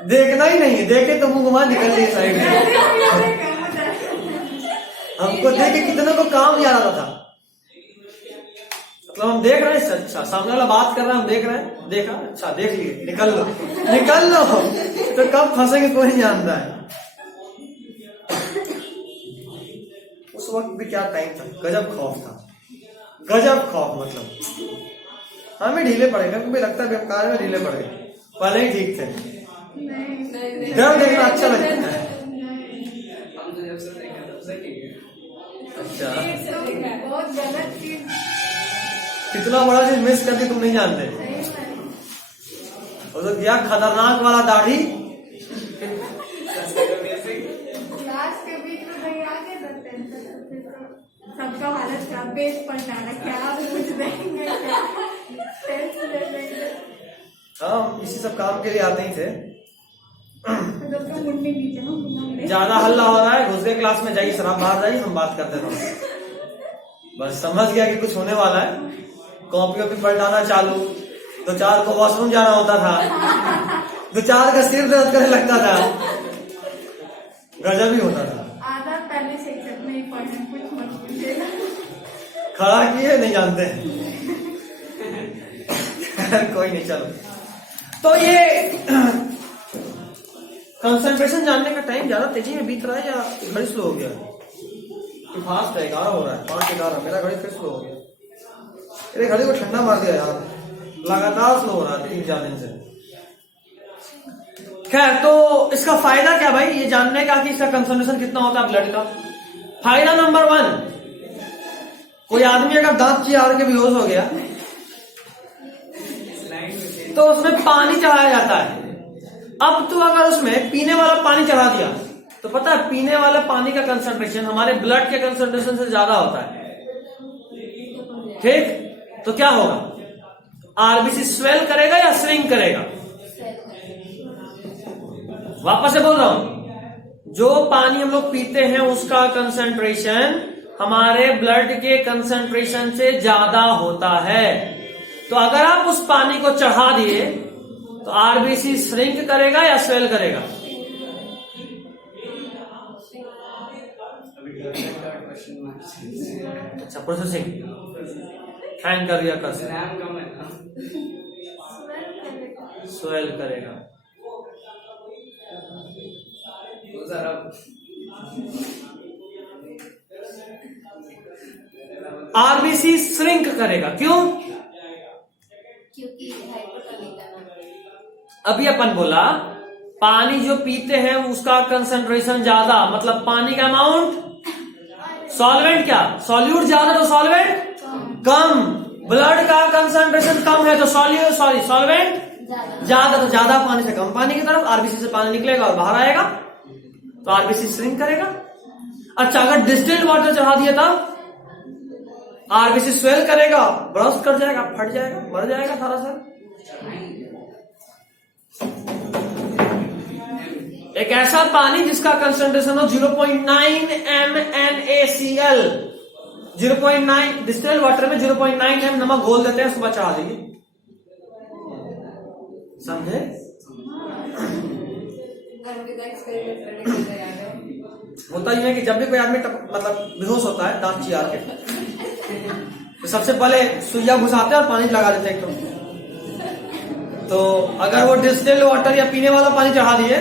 देखना ही नहीं है, देखे तो मुंह घुमा निकल लिए साइड में। हमको देख के कितने को काम याद आता था। मतलब हम देख रहे हैं, अच्छा सामने वाला बात कर रहा है, हम देख रहे हैं, देखा, अच्छा देख लिए, निकल लो निकल लो, तो कब फंसेंगे कोई नहीं जानता है। उस वक्त भी क्या टाइम था, गजब खौफ था, गजब खौफ। मतलब हमें ढीले पड़े गए, क्योंकि लगता है बेकार में ढीले पड़ गए, पहले ही ठीक थे। डर देखना अच्छा लगता है। हम तो जब से देखा तब से ठीक है। अच्छा, बहुत गलत चीज, कितना बड़ा चीज मिस करके तुम नहीं जानते। और तो क्या खतरनाक वाला दाढ़ी, क्लास के बीच में कहीं आके सबका हालत खराब, पेज पर जाना, क्या पूछ देंगे, टेस्ट ले लेंगे। हाँ, इसी सब काम के लिए आते ही थे। मुंडी नीचे ज्यादा हल्ला हो रहा है, घुस गए क्लास में, जाइए शराब बाहर जाइए, हम बात करते रहो। बस समझ गया कि कुछ होने वाला है, कॉपी वॉपी पलटाना चालू, 2-4 को वॉशरूम जाना होता था, 2-4 का सिर दर्द करने लगता था, गजब ही होता था। आधा पहले सेक्शन में ही पढ़ने, कुछ मत पूछिएगा। खड़ा किए नहीं जानते। कोई नहीं, चलो। तो ये कंसंट्रेशन जानने का टाइम ज्यादा तेजी में बीत रहा है या घड़ी स्लो हो गया? फास्ट है, 11 हो रहा है, 5:11, मेरा घड़ी फिर स्लो हो गया। मेरे घड़ी को ठंडा मार दिया यार, लगातार स्लो हो रहा है 3-4 दिन से। खैर, तो इसका फायदा क्या भाई, ये जानने का कि इसका कंसंट्रेशन कितना होता है ब्लड का। फायदा नंबर 1, कोई आदमी अगर दांत चियार के बेहोश हो गया तो उसमें पानी चढ़ाया जाता है। अब तो अगर उसमें पीने वाला पानी चढ़ा दिया तो पता है पीने वाले पानी का कंसंट्रेशन हमारे ब्लड के कंसंट्रेशन से ज्यादा होता है, ठीक। तो क्या होगा, आरबीसी स्वेल करेगा या श्रिंक करेगा? वापस से बोल रहा हूं, जो पानी हम लोग पीते हैं उसका कंसंट्रेशन हमारे ब्लड के कंसंट्रेशन से ज्यादा होता है। तो अगर आप उस पानी को चढ़ा दिए तो आरबीसी श्रिंक करेगा या स्वेल करेगा? अच्छा, प्रोसेसिंग हैंग कर दिया कर रैम कम है ना, स्वेल करेगा। वो सारा आरबीसी श्रिंक करेगा, क्यों? क्योंकि हाइपोटोनिक है ना। अभी अपन बोला पानी जो पीते हैं उसका कंसंट्रेशन ज्यादा, मतलब पानी का अमाउंट, सॉल्वेंट क्या, सॉल्यूट ज्यादा तो सॉल्वेंट कम, ब्लड का कंसंट्रेशन कम है तो सॉल्वेंट ज्यादा, तो ज्यादा पानी से कम पानी की तरफ आरबीसी से पानी निकलेगा और बाहर आएगा, तो आरबीसी श्रिंक करेगा। अच्छा, अगर डिस्टिल्ड वाटर चढ़ा दिया तब आरबीसी स्वेल करेगा, ब्रस्ट कर जाएगा, फट जाएगा, मर जाएगा सारा सर। एक ऐसा पानी जिसका कंसंट्रेशन हो 0.9 mNaCl, 0.9 डिस्टिल्ड वाटर में 0.9 m नमक घोल देते हैं, सुबह चढ़ा देंगे, समझे? होता ही है कि जब भी कोई आदमी मतलब बेहोश होता है दांत चियार के, तो सबसे पहले सुइया घुसाते हैं और पानी लगा देते हैं। तो अगर वो डिस्टिल्ड वाटर या पीने वाला पानी चढ़ा दिए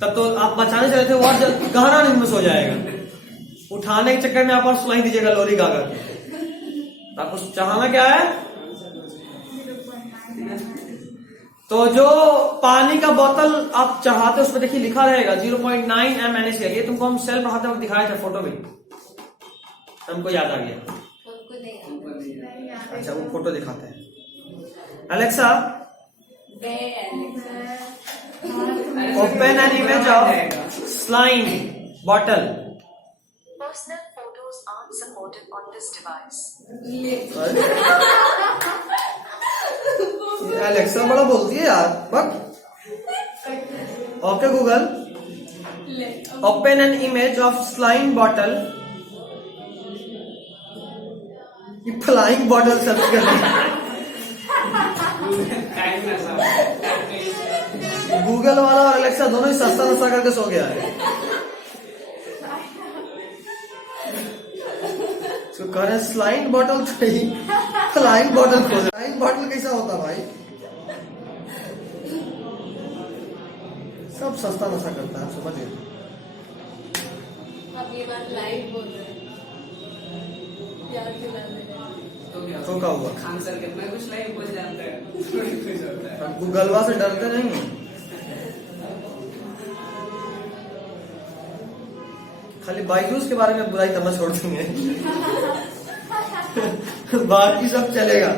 तब तो आप बचाने चले थे, वो और गहरा निम्स हो जाएगा। उठाने के चक्कर में आप और सुनाई दीजिएगा लोरी गा कर। आपको चढ़ाना क्या है? तो जो पानी का बोतल आप चढ़ाते उसमें देखिए लिखा रहेगा 0.9 mNaCl। ये तुमको हम सेल पढ़ाते वक्त दिखाए थे फोटो में, हमको याद आ गया। अच्छा, वो फोटो दिखाते हैं। Alexa, open an image of slime bottle. Personal photos aren't supported on this device. Alexa बड़ा बोलती है यार, बक। Okay Google, open an image of slime bottle. Flying bottle search कर गूगल वाला और अलेक्सा दोनों ही सस्ता नस्ता करके सो गया है। तो कह रहे स्लाइम बॉटल फ्लाइंग बॉटल खोज। फ्लाइंग बॉटल कैसा होता भाई? सब सस्ता नशा करता है, समझिए। अब ये बात लाइव बोल रहे हैं, याद दिला दे। तो क्या हुआ? खान सर कितना कुछ लाइव बोल जाते हैं। गूगलवा से डरते नहीं? खाली बायजूस के बारे में बुराई करना छोड़ देंगे, बाकी सब चलेगा।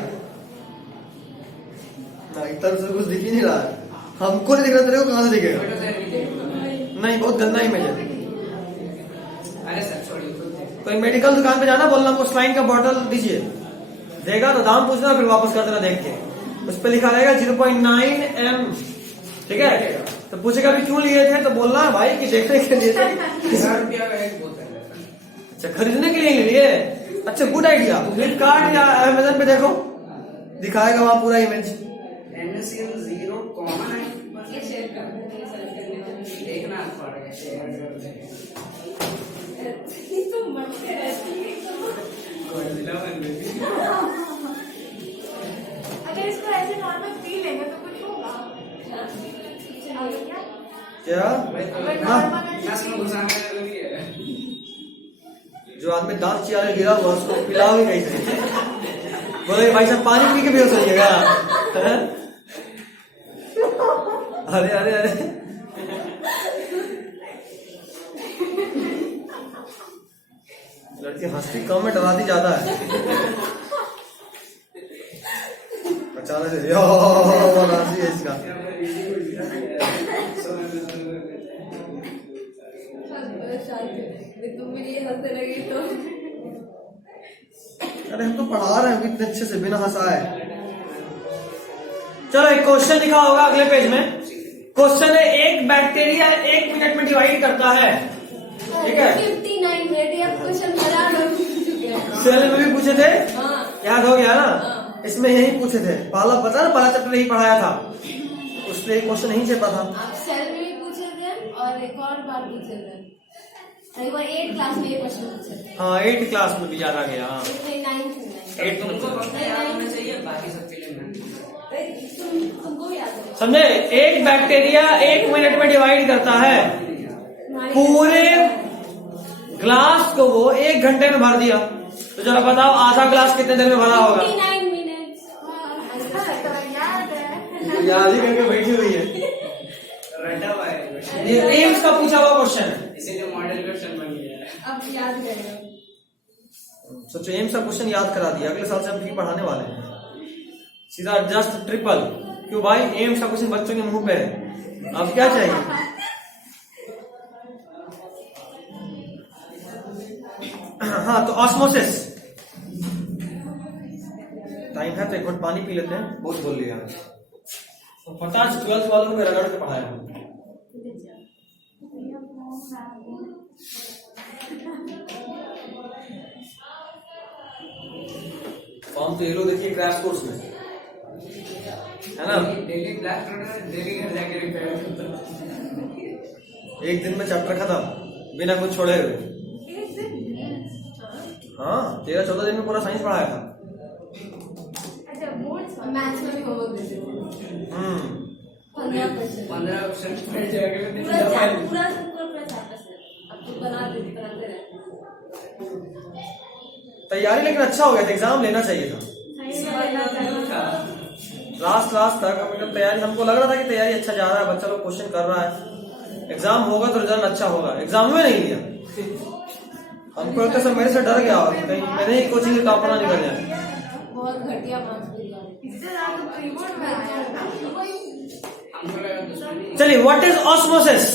इधर से कुछ दिख ही नहीं रहा है, हमको नहीं दिख रहा, तेरे को कहां से दिखेगा? नहीं, बहुत गंदा इमेज है। अरे सर छोड़िए, कोई मेडिकल दुकान पे जाना, बोलना हमको स्लाइन का बॉटल दीजिए, देगा तो दाम पूछना, फिर वापस कर देना देख के। उस पर लिखा रहेगा 0.9 m, ठीक है? तो पूछेगा भी क्यों लिए थे, तो बोलना भाई कि देखने के लिए थे। 1000 रुपया का एक बोतल है। अच्छा, खरीदने के लिए लिए? अच्छा, गुड आइडिया। फ्लिपकार्ट या अमेजन पे देखो, दिखाएगा वहां पूरा इमेज। NaCl 0 कॉमन है, ये शेयर कर दो, सर्च करने वाली। देखना पड़ेगा, शेयर कर देंगे। तो मरते रहती है अगर इसको ऐसे नॉर्मल पी लेंगे तो कुछ होगा क्या? हाँ, नस में घुसाने जरूरी है। जो आदमी दांत चियारे गिरा हुआ उसको पिलाओगे कैसे? बोले भाई साहब पानी पी के बेहोश होइएगा। अरे अरे अरे, लड़की हंसती कम है, डराती ज्यादा है। अचानक से हंसी है इसका। शांति में तुम भी ये हंसने लगी तो अरे हम तो पढ़ा रहे हैं इतने अच्छे से बिना हंसाए। चलो एक क्वेश्चन लिखा होगा अगले पेज में। क्वेश्चन है एक बैक्टीरिया 1 मिनट में डिवाइड करता है, ठीक है। 59 मिनट या क्वेश्चन हजार बार पूछ चुके हैं। सेल में भी पूछे थे, हाँ याद हो गया ना। हाँ। इसमें यही पूछे थे, पहला पता ना, पहला चैप्टर यही पढ़ाया था, उसलिए क्वेश्चन नहीं चेपा था। आप सेल में भी पूछे थे और एक और बार पूछे थे, एक बार 8 क्लास में ये क्वेश्चन पूछे थे। हाँ 8 क्लास में भी याद आ गया। हाँ 9 8 तुमको पक्का याद होना चाहिए, बाकी सब के लिए तुमको भी याद है। समझे। एक बैक्टीरिया 1 मिनट में डिवाइड करता है, पूरे ग्लास को वो 1 घंटे में भर दिया, तो जरा बताओ आधा ग्लास कितने देर में भरा होगा। 59 मिनट्स। याद ही करके बैठी हुई है। रटा हुआ है, ये एम्स का पूछा हुआ क्वेश्चन है, इसीलिए मॉडल क्वेश्चन बन गया है। अब याद करेगा। सोचो एम्स का क्वेश्चन याद करा दिया, अगले साल से हम फ्री पढ़ाने वाले हैं सीधा जस्ट ट्रिपल। क्यों भाई, एम्स का क्वेश्चन बच्चों के मुंह पे है, अब क्या चाहिए। हाँ तो ऑस्मोसिस, टाइम है तो एक घुट पानी पी लेते हैं, बहुत बोल लिया। तो 50-12 वालों को रगड़ के पढ़ाया। फॉर्म तो ये लो देखिए क्रैश कोर्स में, है ना। डेली ब्लैक डेली घर जाके रिपेयर करता। एक दिन में चैप्टर खत्म बिना कुछ छोड़े हुए। हाँ 13-14 दिन में पूरा साइंस पढ़ाया था। अच्छा बोर्ड मैथ्स में भी होमवर्क देते थे। 15 क्वेश्चन 15 क्वेश्चन बैठ जाएगा, पूरा चैप्टर से अब तो बनाते रहे। तैयारी लेकिन अच्छा हो गया था, एग्जाम लेना चाहिए था लास्ट तक। मतलब तैयारी, हमको लग रहा था कि तैयारी अच्छा जा रहा है, बच्चा लोग क्वेश्चन कर रहा है, एग्जाम होगा तो रिजल्ट अच्छा होगा। एग्जाम में नहीं लिया, हमको लगता है मेरे से डर गया कहीं मैंने ही कोचिंग का अपना नहीं कर दिया। बहुत घटिया मार्क्स दिया। हमको लगा दुश्मनी। चलिए व्हाट इज ऑस्मोसिस,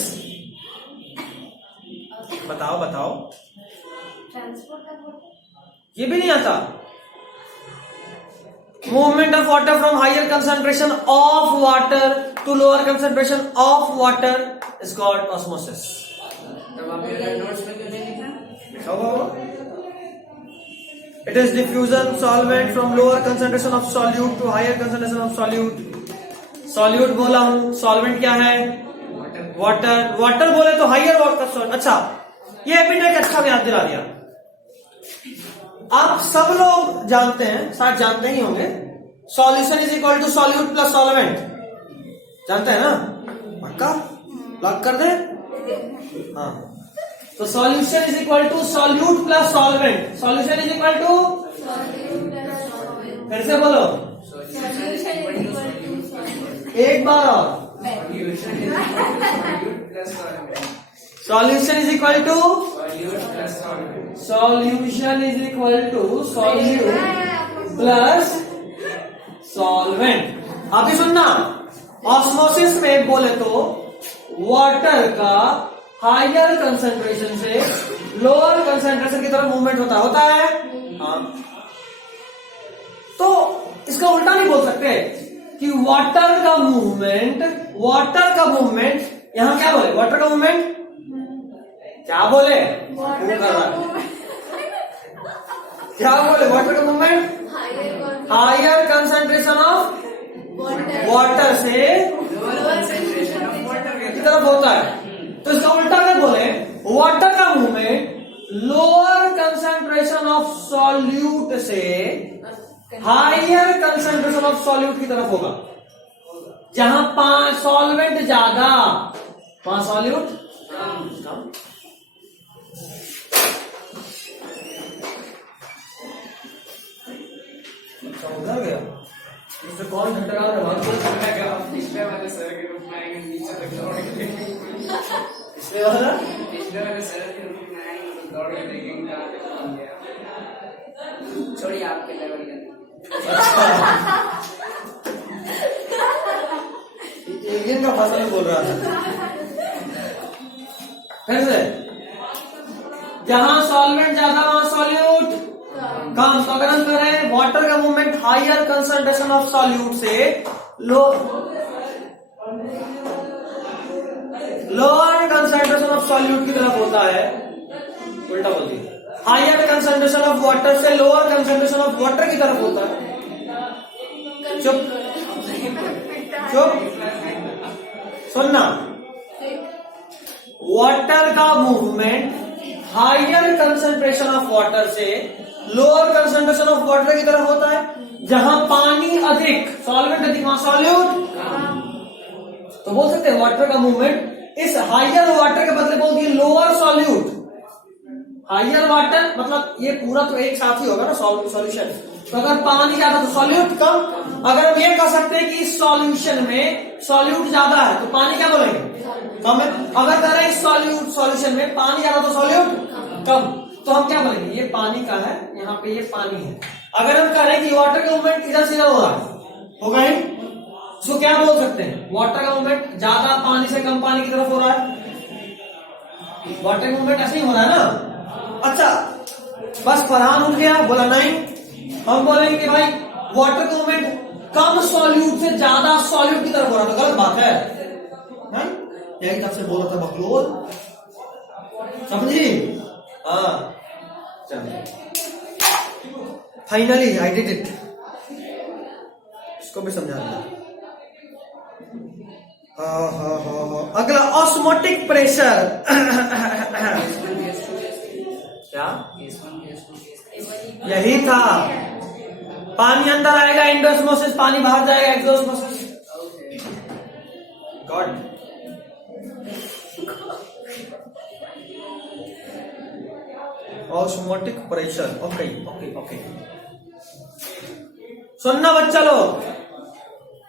बताओ। ट्रांसपोर्ट का बोर्ड ये भी नहीं आता। Movement of water from higher concentration of water to lower concentration of water is called osmosis. तब आप मेरा नोट्स में क्यों नहीं लिखा? It is diffusion solvent from lower concentration of solute to higher concentration of solute. Solute बोला हूं, solvent क्या है? वाटर बोले तो हायर वाटर। अच्छा ये भी एक अच्छा याद दिला दिया। आप सब लोग जानते हैं, शायद जानते ही होंगे, solution is equal to solute plus solvent, जानते हैं ना। पक्का लॉक कर दे। हाँ तो solution is equal to solute plus solvent. Solution is equal to, फिर से बोलो एक बार और। Solution is equal to solute plus solvent. आप ही सुनना, ऑस्मोसिस में बोले तो वाटर का हायर कंसंट्रेशन से लोअर कंसंट्रेशन की तरफ मूवमेंट होता है। हाँ तो इसका उल्टा नहीं बोल सकते कि वाटर का मूवमेंट यहां क्या बोले, वाटर का मूवमेंट क्या बोले, क्या बोले, वाटर का movement higher concentration of water से की तरफ होता है। तो इसका उल्टा क्या बोले, वाटर का movement lower concentration of solute से हायर कंसंट्रेशन ऑफ सॉल्यूट की तरफ होगा। जहां 5 सॉल्वेंट ज्यादा, 5 सॉल्यूट कम। उधर गया इससे कौन झटका रहा है? पिछले वाले सर के रूप में आएंगे, नीचे तक दौड़ के पिछले वाला पिछले वाले सर के रूप में आएंगे तो दौड़ के देखेंगे कहाँ तक पहुंच गया। छोड़िए आपके लेवल का। एलियन का भाषा में बोल रहा था। फिर से जहां सॉल्वेंट ज्यादा वहां सॉल्यूट कम। तो अगर हम करें वाटर का movement higher concentration of solute से लोअर कंसंट्रेशन ऑफ सॉल्यूट की तरफ होता है, उल्टा बोल दिया, हायर कंसंट्रेशन ऑफ वाटर से लोअर कंसंट्रेशन ऑफ वाटर की तरफ होता है। चुप चुप सुनना, वाटर का movement higher concentration of water से लोअर कंसंट्रेशन ऑफ वाटर की तरफ होता है। जहां पानी अधिक, सॉल्वेंट अधिक, वहां सॉल्यूट। तो बोल सकते हैं वाटर का मूवमेंट इस हायर वाटर के बदले बोल दिए लोअर सॉल्यूट। हायर वाटर मतलब ये पूरा तो एक साथ ही होगा ना सॉल्यूशन। तो अगर पानी ज्यादा तो सॉल्यूट कम। अगर हम ये कह सकते हैं कि इस सॉल्यूशन में सॉल्यूट ज्यादा है तो पानी क्या बोलेंगे, कम है। अगर कह रहे हैं इस सॉल्यूशन में पानी ज्यादा तो सॉल्यूट कम, तो हम क्या बोलेंगे, ये पानी का है, यहाँ पे ये पानी है। अगर हम कह रहे हैं कि वाटर का मूवमेंट इधर से इधर हो रहा है, होगा ही, तो क्या बोल सकते हैं, वाटर का मूवमेंट ज्यादा पानी से कम पानी की तरफ हो रहा है। वाटर का मूवमेंट ऐसे ही हो रहा है ना। अच्छा, बस फरहान उठ गया, बोला नहीं, हम बोलेंगे कि भाई वाटर का मूवमेंट कम सॉल्यूट से ज्यादा सॉल्यूट की तरफ हो रहा है, तो गलत बात है। यही तब से बोल रहा था बकलोल, समझी? हाँ चलो, फाइनली आई डिड इट। इसको भी समझा दिया। हाँ। अगला ऑस्मोटिक प्रेशर। क्या यही था, पानी अंदर आएगा एंडोस्मोसिस, पानी बाहर जाएगा exosmosis. God, osmotic pressure. Okay okay okay, सुनना बच्चा लोग,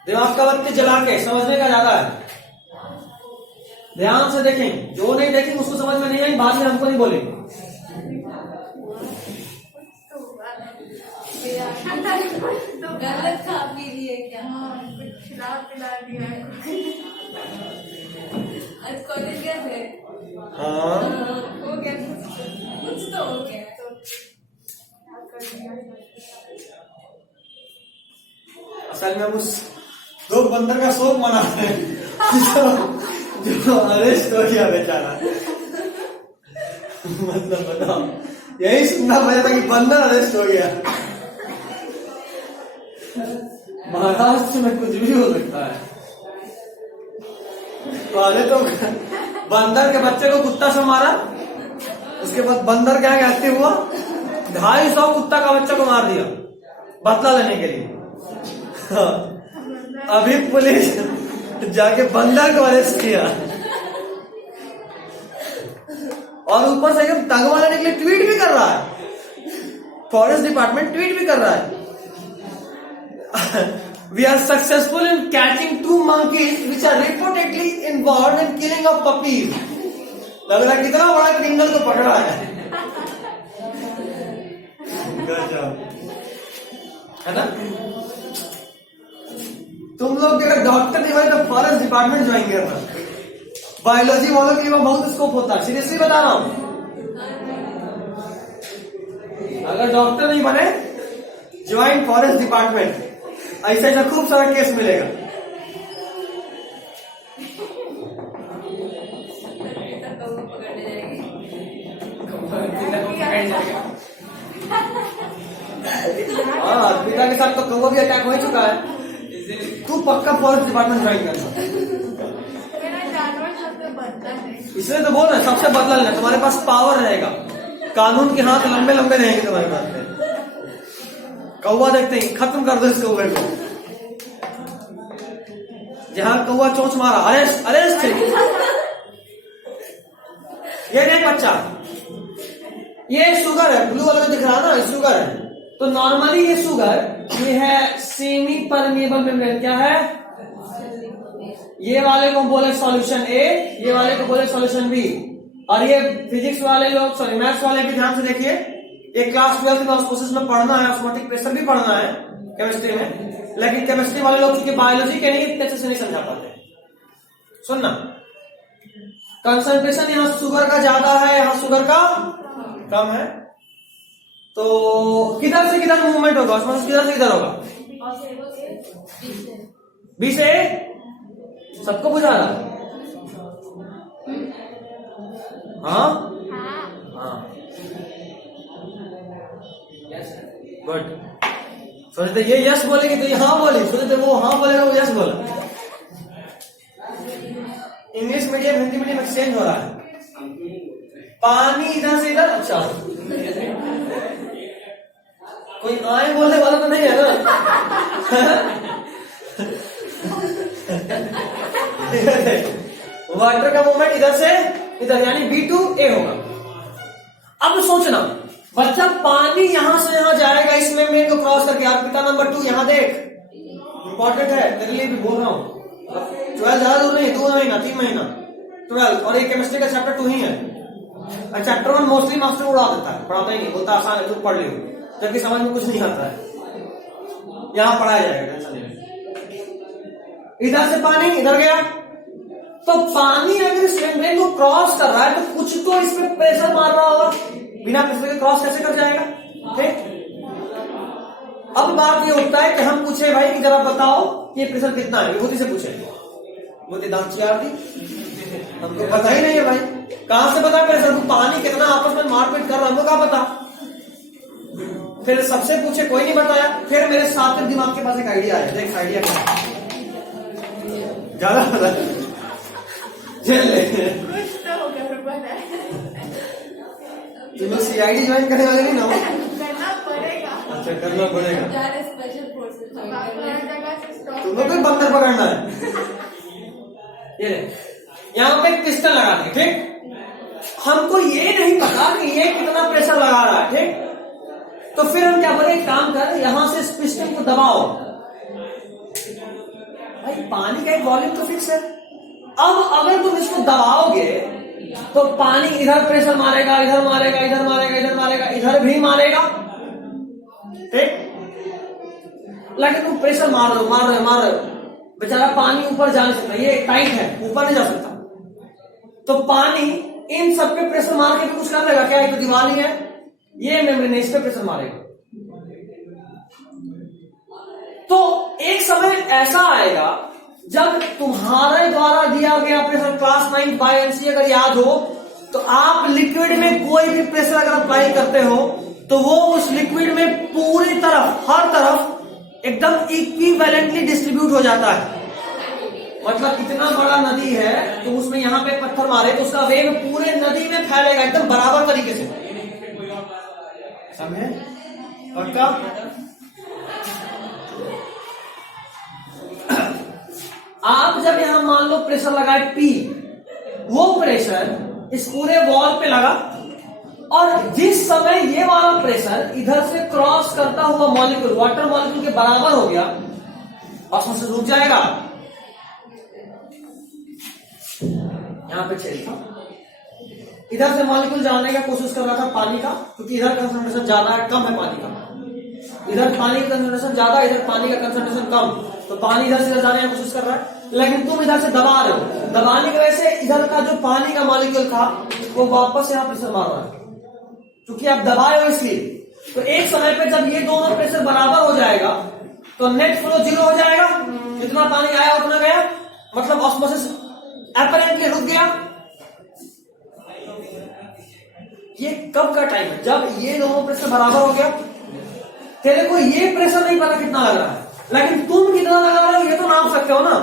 दिमाग का बत्ती जला के समझने का ज्यादा है, ध्यान से देखें। जो नहीं देखेंगे उसको समझ में नहीं आई, बाद में हमको नहीं बोलेंगे। गलत खा पी लिए क्या? खिला पिला दिया। आज कॉलेज गए थे? हाँ हो गया, कुछ तो हो गया। तो असल में हम उस दो बंदर का शोक मनाते हैं जो अरेस्ट हो गया बेचारा। मतलब बताओ, यही सुनना पड़ा था कि बंदर अरेस्ट हो गया। महाराष्ट्र में कुछ भी हो सकता है। पहले तो बंदर के बच्चे को कुत्ता से मारा, उसके बाद बंदर क्या कहते हुआ 250 कुत्ता का बच्चा को मार दिया बदला लेने के लिए। अभी पुलिस जाके बंदर को अरेस्ट किया और ऊपर से एकदम तगमा लेने के लिए ट्वीट भी कर रहा है। फॉरेस्ट डिपार्टमेंट ट्वीट भी कर रहा है, we are successful in catching 2 monkeys which are reportedly involved in killing of puppies। लग रहा है कितना बड़ा क्रिमिनल को पकड़ा है। है ना? तुम लोग अगर डॉक्टर नहीं बने तो फॉरेस्ट डिपार्टमेंट ज्वाइन करना। बायोलॉजी वालों के लिए बहुत स्कोप होता है, सीरियसली बता रहा हूं। अगर डॉक्टर नहीं बने ज्वाइन फॉरेस्ट डिपार्टमेंट, ऐसा ऐसा खूब सारा केस मिलेगा। पकड़ने जाएंगे। हाँ, पिता के साथ तो कौवा भी अटैक हो ही चुका है। तू पक्का फॉरेस्ट डिपार्टमेंट ज्वाइन करना। मेरा जानवर सबसे बदला है। इसलिए तो बोल रहे हैं, सबसे बदला लेना। तुम्हारे पास पावर रहेगा, कानून के हाथ लंबे लंबे रहेंगे तुम्हारे पास। कौवा देखते हैं, खत्म कर दो इस कौवे को। जहां कौवा चोंच मारा, अरेस्ट अरेस्ट। ये देख बच्चा, ये शुगर है, ब्लू वाला दिख रहा है ना, शुगर है। तो नॉर्मली ये शुगर, ये है सेमी परमिएबल मेम्ब्रेन। क्या है? ये वाले को बोले सॉल्यूशन ए, ये वाले को बोले सॉल्यूशन बी। और ये फिजिक्स वाले लोग, सॉरी मैथ्स वाले भी ध्यान से देखिए, ये क्लास 12 में ऑस्मोसिस में पढ़ना है, ऑस्मोटिक प्रेशर भी पढ़ना है केमिस्ट्री में। लेकिन केमिस्ट्री वाले लोग क्योंकि बायोलॉजी के नहीं इतने अच्छे से नहीं समझा पाते। सुनना, कंसंट्रेशन यहाँ शुगर का ज्यादा है, यहाँ शुगर का कम है, तो किधर से किधर मूवमेंट होगा, ऑस्मोसिस किधर से किधर होगा? बी से सबको बुझा रहा है? हाँ हाँ गुड। सोचते ये यस बोलेगी तो ये हाँ बोले, सोचते वो हाँ बोलेगा वो यस बोला। English medium Hindi medium exchange हो रहा है। पानी इधर से इधर, अच्छा कोई आए बोलने वाला तो नहीं है ना? वाटर का मूवमेंट इधर से इधर यानी B to A होगा। अब सोचना बच्चा, पानी यहां से यहां जाएगा इस मेम्ब्रेन को क्रॉस करके। आप पिता नंबर 2 यहां देख, इंपॉर्टेंट है तेरे लिए भी बोल रहा हूं। 12 ज्यादा दूर नहीं, 2 महीना 3 महीना 12, और ये केमिस्ट्री का चैप्टर 2 ही है। चैप्टर 1 मोस्टली मास्टर उड़ा देता है, पढ़ाता ही नहीं, बोलता आसान है तू पढ़ लियो, जबकि समझ में कुछ नहीं आता है। यहां पढ़ाया जाएगा, टेंशन नहीं। इधर से पानी इधर गया, तो पानी अगर इस मेम्ब्रेन को क्रॉस कर रहा है तो कुछ तो इस पे प्रेशर मार रहा होगा, बिना प्रेशर के क्रॉस कैसे कर जाएगा? ठीक। अब बात ये होता है कि हम पूछे भाई कि जरा बताओ ये प्रेशर कितना है, विभूति से पूछे, विभूति दांत चियार दी, हमको पता ही नहीं है भाई, कहां से पता प्रेशर? पानी कितना आपस में मारपीट कर रहा है, हमको कहां पता? फिर सबसे पूछे, कोई नहीं बताया। फिर मेरे साथ में दिमाग के पास एक आइडिया है, देख आइडिया क्या ज्यादा पता कुछ तो हो गया, पता है। तुम लोग CID ज्वाइन करने वाले नहीं ना? करना पड़ेगा। अच्छा करना पड़ेगा। स्पेशल फोर्सेस ज्वाइन हर करना है। जगह से स्टॉप। तुम लोग कोई बंदर पकड़ना है। ये यहाँ पे पिस्टन लगा दी, ठीक। हमको ये नहीं पता कि ये कितना प्रेशर लगा रहा है, ठीक। तो फिर हम क्या बोले, एक काम कर, यहां से इस पिस्टन को दबाओ। भाई पानी का एक वॉल्यूम तो फिक्स है। अब अगर तुम इसको दबाओगे तो पानी इधर प्रेशर मारेगा, इधर मारेगा, इधर मारेगा, इधर मारेगा, इधर भी मारेगा, ठीक। लेकिन तुम प्रेशर मार रहे हो, बेचारा पानी ऊपर जा नहीं सकता, ये टाइट है, ऊपर नहीं जा सकता। तो पानी इन सब पे प्रेशर मार के भी कुछ कर लेगा क्या? एक तो दीवार ही है, ये मेम्ब्रेन इस पे प्रेशर मारेगा। तो एक समय ऐसा आएगा जब तुम्हारे द्वारा दिया गया प्रेशर क्लास 9 बाय एनसी अगर याद हो, तो आप लिक्विड में कोई भी प्रेशर अगर अप्लाई करते हो तो वो उस लिक्विड में पूरी तरफ, हर तरफ एकदम इक्विवेलेंटली डिस्ट्रीब्यूट हो जाता है। मतलब इतना बड़ा नदी है तो उसमें यहां पे पत्थर मारे तो उसका वेग पूरे नदी में फैलेगा एकदम बराबर तरीके से, समझे? पक्का? आप जब यहां मान लो प्रेशर लगाए P, वो प्रेशर इस पूरे वॉल पे लगा, और जिस समय ये वाला प्रेशर इधर से क्रॉस करता हुआ मॉलिक्यूल, वाटर मॉलिक्यूल के बराबर हो गया, ऑस्मोसिस रुक जाएगा। यहां पे चलिए, इधर से मॉलिक्यूल जाने का कोशिश कर रहा था पानी का, क्योंकि इधर कंसंट्रेशन ज्यादा है, कम है पानी का। इधर पानी का कंसंट्रेशन ज्यादा, इधर पानी का कंसंट्रेशन कम, तो पानी इधर से इधर जाने की कोशिश कर रहा है, लेकिन तुम इधर से दबा रहे हो। दबाने की वजह से इधर का जो पानी का मॉलिक्यूल था वो वापस यहाँ प्रेशर मार रहा है, क्योंकि आप दबाए हो इसलिए। तो एक समय पे जब ये दोनों प्रेशर बराबर हो जाएगा तो नेट फ्लो 0 हो जाएगा, जितना पानी आया उतना गया, मतलब ऑस्मोसिस अपैरेंटली रुक गया। ये कब का टाइम है? जब ये दोनों प्रेशर बराबर हो गया। तेरे को ये प्रेशर नहीं पता कितना लग रहा है, लेकिन तुम कितना लगा रहे हो ये तो नाप सकते हो ना।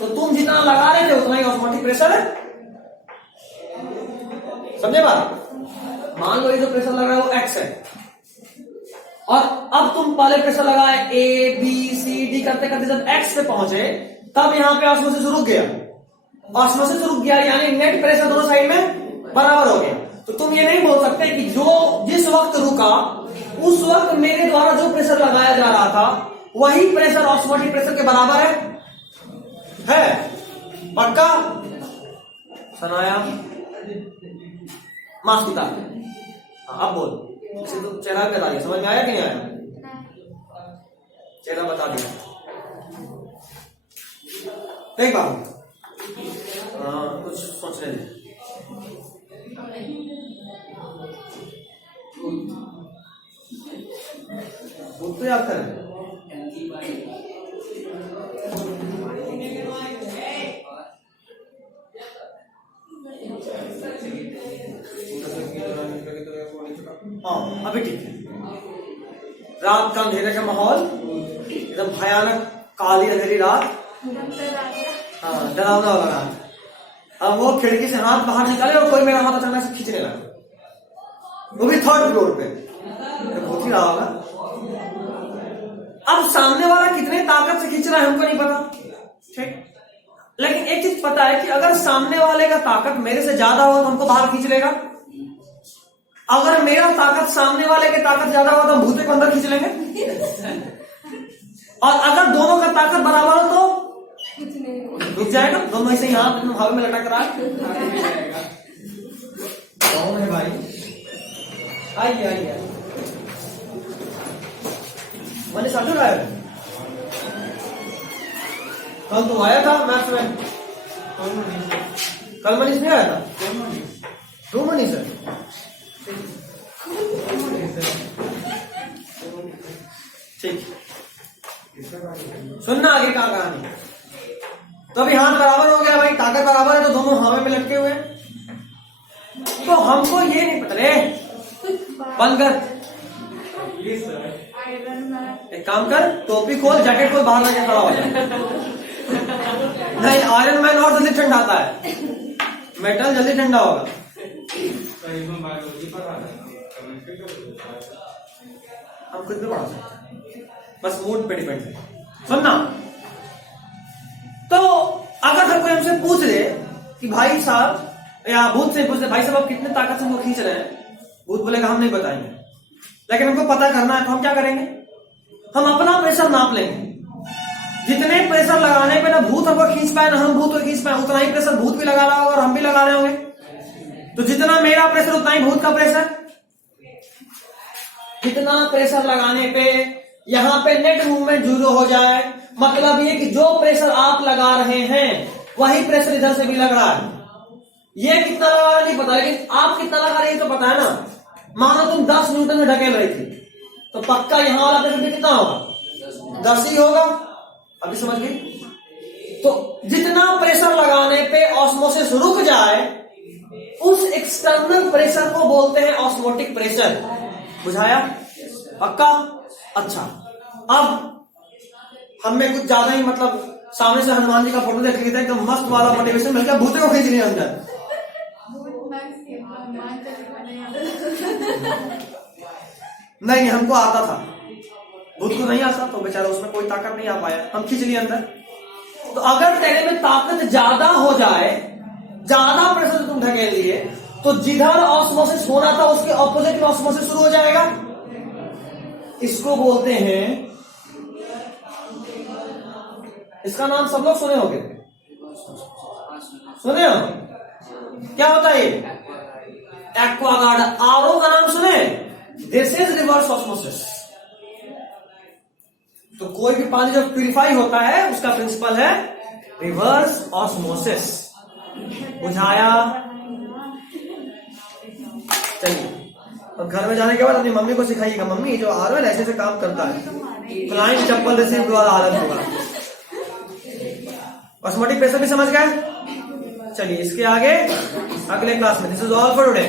तो तुम जितना लगा रहे थे उतना ही ऑस्मोटिक प्रेशर है, समझे बात? मान लो ये जो प्रेशर लग रहा है वो X है, और अब तुम पहले प्रेशर लगाए A B C D करते करते जब X पे पहुंचे तब यहां पे ऑस्मोसिस रुक गया। ऑस्मोसिस रुक गया यानी नेट प्रेशर दोनों साइड में बराबर हो गया। तो तुम ये नहीं बोल सकते कि जो जिस वक्त रुका उस वक्त मेरे द्वारा जो प्रेशर लगाया जा रहा था वही प्रेशर ऑस्मोटिक प्रेशर के बराबर है? पक्का? सुनाया माफ पिता। अब बोल, इसे तो चेहरा बता दिया, समझ में आया कि नहीं आया? चेहरा बता दिया। देख बाबू, कुछ सोचने दे। वो तो याद करें। हाँ अभी ठीक है। रात का अंधेरे का माहौल, एकदम भयानक काली अंधेरी रात, हाँ डरावना वाला रात। अब वो खिड़की से हाथ बाहर निकाले और कोई मेरा हाथ अचानक से खींचने लगा, वो भी 3rd फ्लोर पे। बहुत ही रहा होगा। अब सामने वाला कितने ताकत से खींच रहा है हमको नहीं पता, ठीक, लेकिन एक चीज पता है कि अगर सामने वाले का ताकत मेरे से ज्यादा हो तो हमको बाहर खींच लेगा। अगर मेरा ताकत सामने वाले की ताकत ज्यादा हो तो हम भूते को अंदर खींच लेंगे। और अगर दोनों का ताकत बराबर हो तो कुछ नहीं रुक जाएगा, दोनों ऐसे ही हाथ हवा में लटक रहा है। कौन है भाई? आइए आइए, मनीष आजू रहा है। कल तो आया था मैथ्स में, कल मनीष नहीं आया था। 2 मनीष है। ठीक, सुनना आगे का कहानी। तो अभी हाथ बराबर हो गया भाई, ताकत बराबर है तो दोनों हवा में लटके हुए। तो हमको ये नहीं पता रे, बंद कर, एक काम कर, टोपी खोल, जैकेट खोल, बाहर जाके खड़ा हो जाए। नहीं, आयरन मैन और जल्दी ठंडा आता है, मेटल जल्दी ठंडा होगा। हम खुद भी पढ़ा सकते हैं, बस मूड पे डिपेंड है। सुनना, तो अगर हर कोई हमसे पूछ ले कि भाई साहब, या भूत से पूछ ले भाई साहब आप कितने ताकत से हमको खींच रहे हैं, भूत बोलेगा हम नहीं बताएंगे, लेकिन हमको पता करना है तो हम क्या करेंगे, हम अपना प्रेशर नाप लेंगे। जितने प्रेशर लगाने पे ना भूत हमको खींच पाए ना हम भूत को खींच पाए, उतना ही प्रेशर भूत भी लगा रहा होगा और हम भी लगा रहे होंगे। तो जितना मेरा प्रेशर उतना ही भूत का प्रेशर। जितना प्रेशर लगाने पे यहाँ पे नेट मूवमेंट 0 हो जाए, मतलब ये कि जो प्रेशर आप लगा रहे हैं वही प्रेशर इधर से भी लग रहा है। ये कितना लगा रहा है नहीं पता, लेकिन आप कितना लगा रहे हैं तो पता है ना। मानो तुम 10 न्यूटन में ढकेल रही थी तो पक्का यहाँ वाला प्रेशर भी कितना होगा, 10 ही होगा। अभी समझ गई? तो जितना प्रेशर लगाने पे ऑस्मोसिस रुक जाए उस एक्सटर्नल प्रेशर को बोलते हैं ऑस्मोटिक प्रेशर। बुझाया? पक्का? अच्छा, अब हमें कुछ ज्यादा ही मतलब सामने से हनुमान जी का फोटो देख लिया था, एकदम मस्त वाला मोटिवेशन मिल गया, भूते को खींच लिया अंदर। नहीं, हमको आता था, भूत को नहीं आता तो बेचारा उसमें कोई ताकत नहीं आ पाया, हम खींच लिए अंदर। तो अगर तेरे में ताकत ज्यादा हो जाए, ज्यादा प्रेशर तुम ढकेल लिए, तो जिधर ऑस्मोसिस होना था उसके ऑपोजिट में ऑस्मोसिस शुरू हो जाएगा। इसको बोलते हैं, इसका नाम सब लोग सुने होंगे, सुने हो? क्या होता है ये? एक्वागार्ड। आरओ का नाम सुने? This is reverse osmosis. तो कोई भी पानी जो प्यूरिफाई होता है उसका प्रिंसिपल है रिवर्स ऑस्मोसिस। बुझाया? चलिए, और घर में जाने के बाद अपनी मम्मी को सिखाइएगा, मम्मी जो आरओ है ऐसे काम करता है, फ्लाइंग चप्पल रिसीव वाला हालत होगा। ऑस्मोटिक प्रेशर भी समझ गए? चलिए, इसके आगे अगले क्लास में। This is all for today.